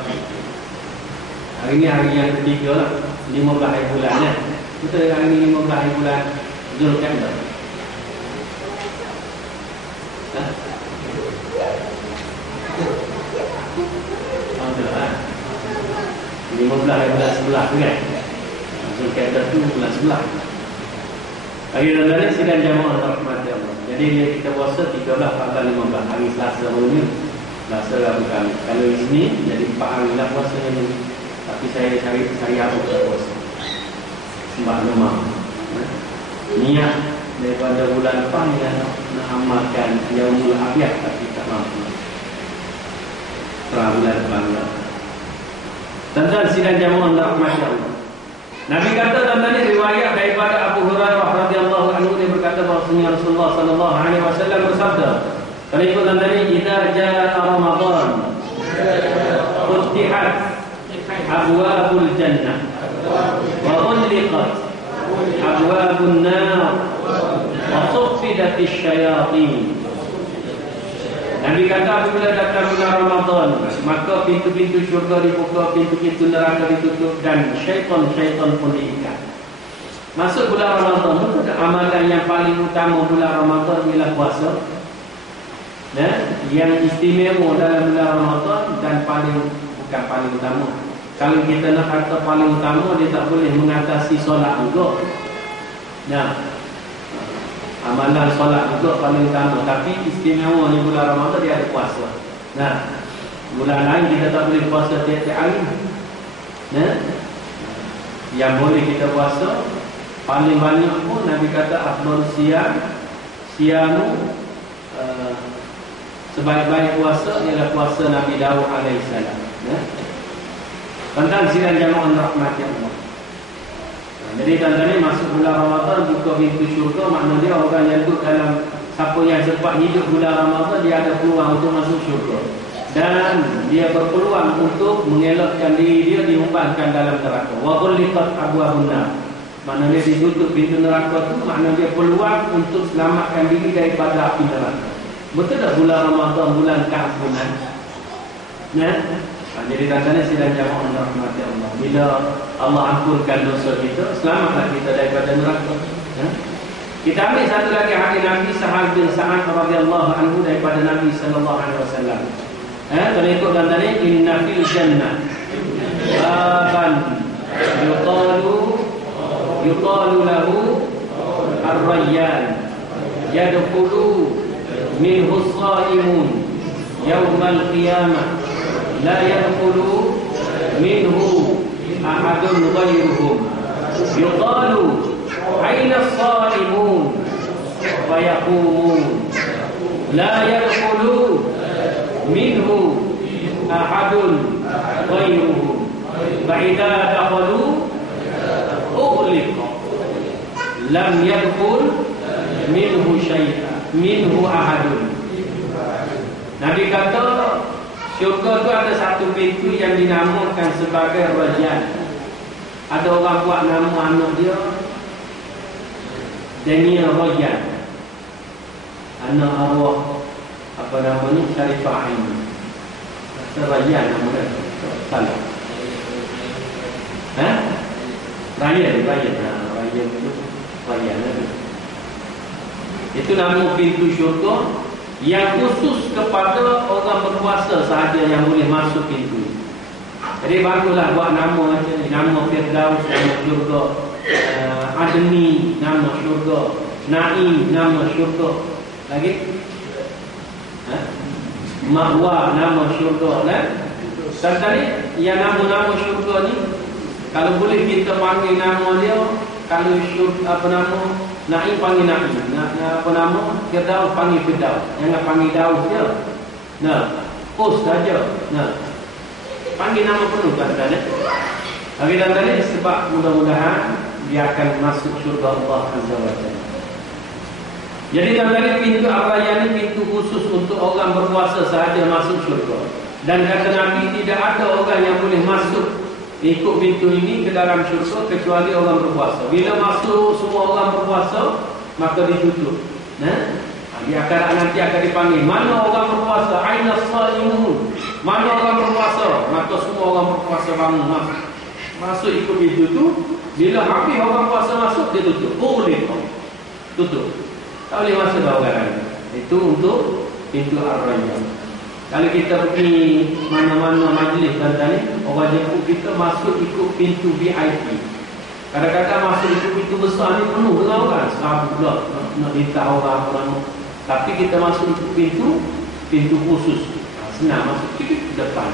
hari ni hari yang ketiga lah, 15 hari bulan kan. Betul hari ni 15 hari bulan Zulqa'dah. Betul 15 hari bulan 11 tu kan. Zulqa'dah tu bulan 11. Hari tuan-tuan sidang jamaah rahmat Allah. Jadi kita puasa 13, 14, 15 hari Selasa baru ni. Selasa Rabu Khamis. Kalau di sini jadi 4 hari lah puasanya ni. Tapi saya cari apa tak puasa. Sebab lemah. Niat daripada bulan depan nak amalkan Yaumul Abyad tapi tak mampu. Setelah bulan depan lah. Tuan-tuan sidang jamaah rahmat Allah. Nabi kata tuan-tuan ni riwayat daripada Abu Hurairah radhiyallahu anhu, dia berkata bahawasanya Rasulullah sallallahu alaihi wasallam bersabda, kalau ikut tuan-tuan ni, idza jaa Ramadan futihat abwabul jannah wa ghulqat abwabun nar wa suffidatis syayatin. Nabi kata apabila datang bulan Ramadan, maka pintu-pintu syurga dibuka, pintu-pintu neraka ditutup dan syaitan-syaitan pun diikat. Masuk bulan Ramadan, betul tak amalan yang paling utama bulan Ramadan ialah puasa? Yang istimewa dalam bulan Ramadan dan bukan paling utama. Kalau kita nak kata paling utama, dia tak boleh mengatasi solat juga. Amalan solat juga paling utama. Tapi istimewa ni bulan Ramadan dia ada puasa. Bulan lain kita tak boleh puasa tiap-tiap hari. Yang boleh kita puasa paling banyak pun Nabi kata afdal siyamu sebaik-baik puasa ialah puasa Nabi Daud alaihissalam. Tentang sidang jamaah rahmat Allah. Jadi tuan-tuan ni masuk bulan Ramadan buka pintu syurga, maknanya orang yang duduk dalam, siapa yang sempat hidup bulan Ramadan dia ada peluang untuk masuk syurga. Dan dia berpeluang untuk mengelakkan diri dia diumpankan dalam neraka. Wa ghulqat abwabun nar. Maknanya ditutup pintu neraka tu, maknanya dia peluang untuk selamatkan diri daripada api neraka. Betul tak bulan Ramadan bulan keampunan? Jadi katanya sidang jamaah rahmat Allah. Bila Allah ampunkan dosa kita, selamatlah kita daripada neraka. Kita ambil satu lagi hadis Nabi Sahal bin Sa'ad radhiyallahu anhu daripada Nabi sallallahu alaihi wasallam. Kalau ikut katanya inna fil jannah baban yuqalu lahu ar-rayyan yadkhulu minhu as-sa'imun yawmal qiyamah la yadkhulu minhu ahadun ghayruhum yuqalu aina as-salimun fa yaqumun la yadkhulu minhu ahadun ghayruhum fa idza dakhalu ughliqa lam yadkhul minhu syai'an minhu ahadun. Nabi kata syurga tu ada satu pintu yang dinamakan sebagai Rayyan. Ada orang buat nama anak dia Daniel Rayyan, anak arwah apa namanya Syarifah ini. Rayyan nama dia. Salah. Rayyan itu. Itu nama pintu syurga yang khusus kepada orang berkuasa sahaja yang boleh masuk pintu. Jadi barulah buat nama macam ni, nama Firdaus, nama syurga, Adni, nama syurga, Naim, nama syurga. Lagi? Ma'wa, nama syurga. Dan tadi yang nama-nama syurga ni, kalau boleh kita panggil nama dia, kalau syurga apa nama Naim panggil Naim, apa nama Firdaus panggil Firdaus. Jangan panggil Daus dia. Kos saja. Panggil nama penuh kan. Bagi tadi sebab mudah-mudahan dia akan masuk syurga Allah Azza wa Jalla. Jadi tadi pintu Ar-Rayyan ini pintu khusus untuk orang berpuasa sahaja masuk syurga. Dan kata Nabi tidak ada orang yang boleh masuk ikut pintu ini ke dalam syurga kecuali orang berpuasa. Bila masuk semua orang berpuasa, maka ditutup. Dia akan nanti akan dipanggil, mana orang berpuasa? Aina shaimun? Mana orang berpuasa? Maka semua orang berpuasa bangun masuk ikut pintu tu. Bila habis orang puasa masuk, dia tutup. Boleh tutup. Tak boleh masuk dah orang lain. Itu untuk pintu Ar-Rayyan. Kalau kita pergi mana-mana majlis tadi, orang jemput kita masuk ikut pintu VIP. Kadang-kadang masuk ikut pintu besar ni penuh dengan orang. Serabut pula nak ditah orang. Tapi kita masuk ikut pintu khusus. Senang masuk ke depan.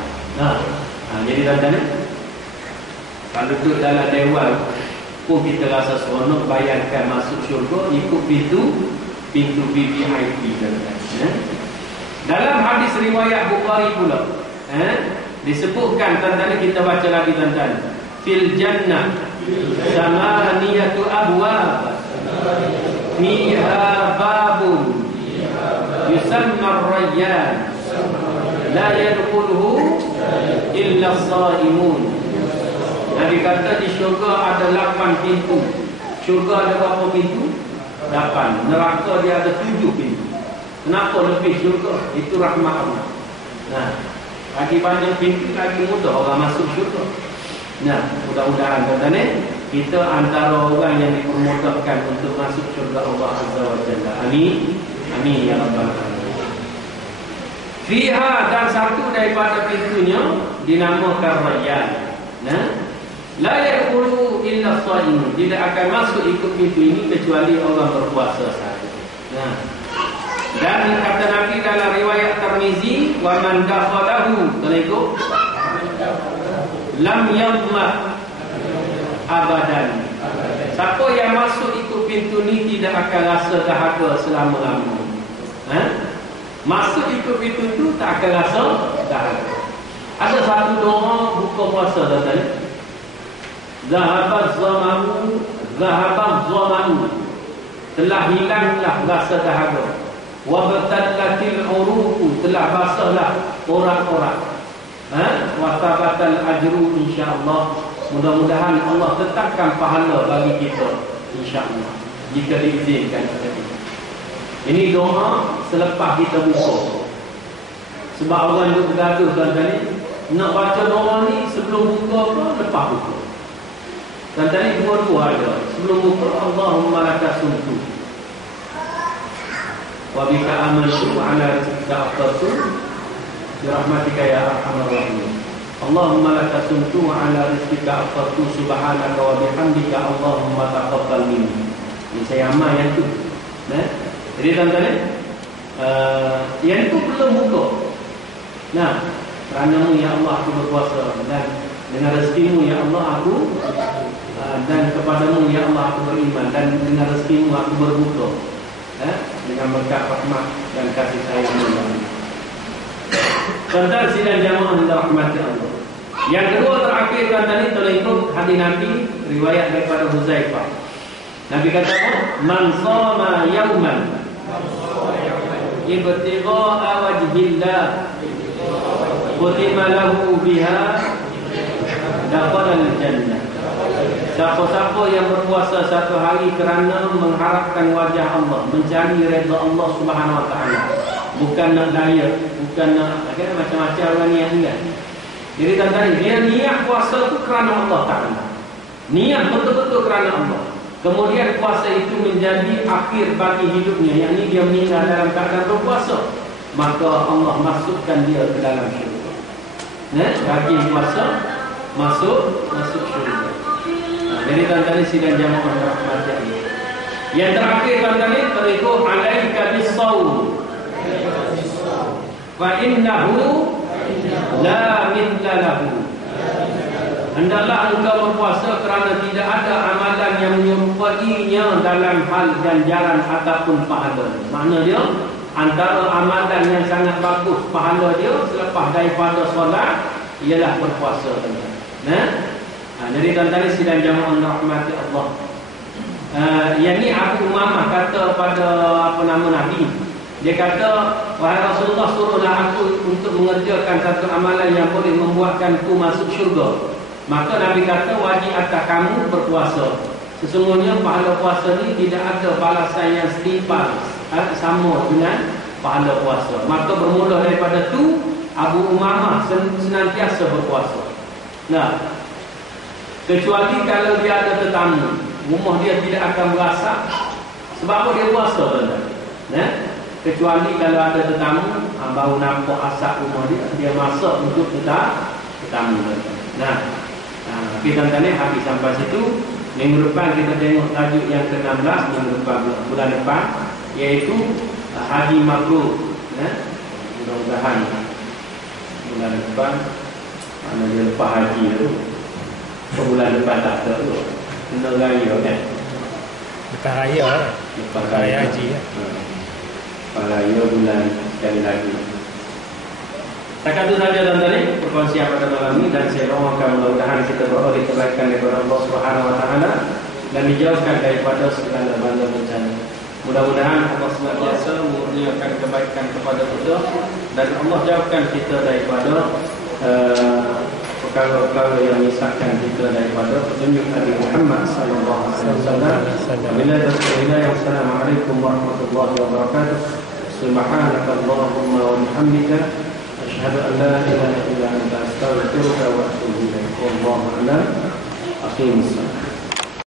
Jadi tadi kalau duduk dalam dewan pun kita rasa seronok, bayangkan masuk syurga ikut pintu VIP tadi. Dalam hadis riwayat Bukhari pula disebutkan tadi kita baca lagi tadi. Fil jannah samaniyatu abwab fiha babun yusamma Ar-Rayyan la yadkhuluhu illa as-saimun. Nabi kata di syurga ada 8 pintu. Syurga ada berapa pintu? 8. Neraka dia ada 7 pintu. Kenapa lebih syurga? Itu rahmat Allah. Lagi banyak pintu, lagi mudah orang masuk syurga. Mudah-mudahan kata kita antara orang yang dipermudahkan untuk masuk syurga Allah Azza wa Jalla. Amin. Amin ya rabbal alamin. Fiha, dan satu daripada pintunya dinamakan Rayyan. La yadkhulu illa as-shaimun. Tidak akan masuk ikut pintu ini kecuali orang berpuasa sahaja. Dan kata Nabi dalam riwayat Tirmizi, wa man dakhalahu, terikut lam yadhma abadan. Siapa yang masuk ikut pintu ni tidak akan rasa dahaga selama-lamanya. Masuk ikut pintu tu tak akan rasa dahaga. Ada satu doa buka puasa tadi. Zahabaz zamanu, telah hilanglah rasa dahaga. Wa batallatil uruqu, telah basahlah orang-orang. Wa tabatal ajru insyaallah. Mudah-mudahan Allah tetapkan pahala bagi kita insyaallah jika diizinkan. Ini doa selepas kita buka. Sebab orang duk bergaduh tadi nak baca doa ni sebelum buka ke lepas buka. Dan tadi dua-dua ada. Sebelum buka, Allahumma laka sumtu wa bika amantu ala rizqika aftartu bi rahmatika ya arhamar rahimin. Allahumma laka sumtu wa ala rizqika aftartu subhanaka wa bihamdika Allahumma taqabbal minni. Ini saya amal yang tu. Jadi tuan-tuan, yang itu belum buka. Kerana-Mu ya Allah aku berpuasa, dan dengan rezekimu ya Allah aku dan kepadamu ya Allah aku beriman, dan dengan rezekimu aku berbuka dengan berkat rahmat dan kasih sayang-Mu. Tuan-tuan sidang jamaah yang dirahmati Allah. Yang kedua terakhir tadi terikut hadis Nabi riwayat daripada Huzaifah. Nabi kata, man shama yauman ibtigha'a wajhillah khutima lahu biha dakhala al-jannah. Siapa-siapa yang berpuasa satu hari kerana mengharapkan wajah Allah, mencari redha Allah Subhanahu Wa Taala, bukan nak diet, bukan nak macam-macam orang niat. Jadi tuan-tuan, dia niat puasa tu kerana Allah Taala, niat betul-betul kerana Allah. Kemudian puasa itu menjadi akhir bagi hidupnya, yakni dia meninggal dalam keadaan berpuasa, maka Allah masukkan dia ke dalam syurga. Bagi puasa masuk syurga. Jadi tuan-tuan sidang jamaah rahmat Allah. Yang terakhir tuan-tuan, berikut alaika bis-shaum fa innahu la mithla lahu. Hendaklah engkau berpuasa kerana tidak ada amalan yang menyerupainya dalam hal ganjaran ataupun pahala. Makna dia, antara amalan yang sangat bagus pahala dia selepas daripada solat ialah berpuasa. Jadi tuan-tuan sidang jamaah rahmati Allah. Yang ni Abu Umamah kata pada Nabi. Dia kata, wahai Rasulullah, suruhlah aku untuk mengerjakan satu amalan yang boleh membuatkanku masuk syurga. Maka Nabi kata, wajib atas kamu berpuasa. Sesungguhnya pahala puasa ni tidak ada balasan yang setimpal sama dengan pahala puasa. Maka bermula daripada tu Abu Umamah senantiasa berpuasa. Kecuali kalau dia ada tetamu, rumah dia tidak akan berasak. Sebab apa dia puasa, tuan-tuan? Kecuali kalau ada tetamu, baru nampak asap rumah dia masak untuk tetamu. Kita tuan-tuan habis sampai situ. Minggu depan kita tengok tajuk yang ke-16, minggu depan, bulan depan, iaitu Haji Mabrur. Mudah-mudahan bulan depan, mana dia lepas haji tu, bulan depan tak ada tu, kena raya kan? Lepas raya lepas raya haji lepas raya bulan sekali lagi. Setakat itu saja tuan-tuan perkongsian pada malam ini, dan saya doakan mudah-mudahan kita beroleh kebaikan daripada Allah Subhanahu Wa Taala dan dijauhkan daripada segala bala bencana. Mudah-mudahan Allah senantiasa mengurniakan kebaikan kepada kita dan Allah jauhkan kita daripada perkara-perkara yang menyesatkan kita daripada petunjuk Nabi Muhammad sallallahu alaihi wasallam. Assalamualaikum warahmatullahi wabarakatuh. Subhanakallahumma wa bihamdika asyhadu an la ilaha illa anta astaghfiruka wa atubu ilaik. Wallahu a'lam. Aqimus salat.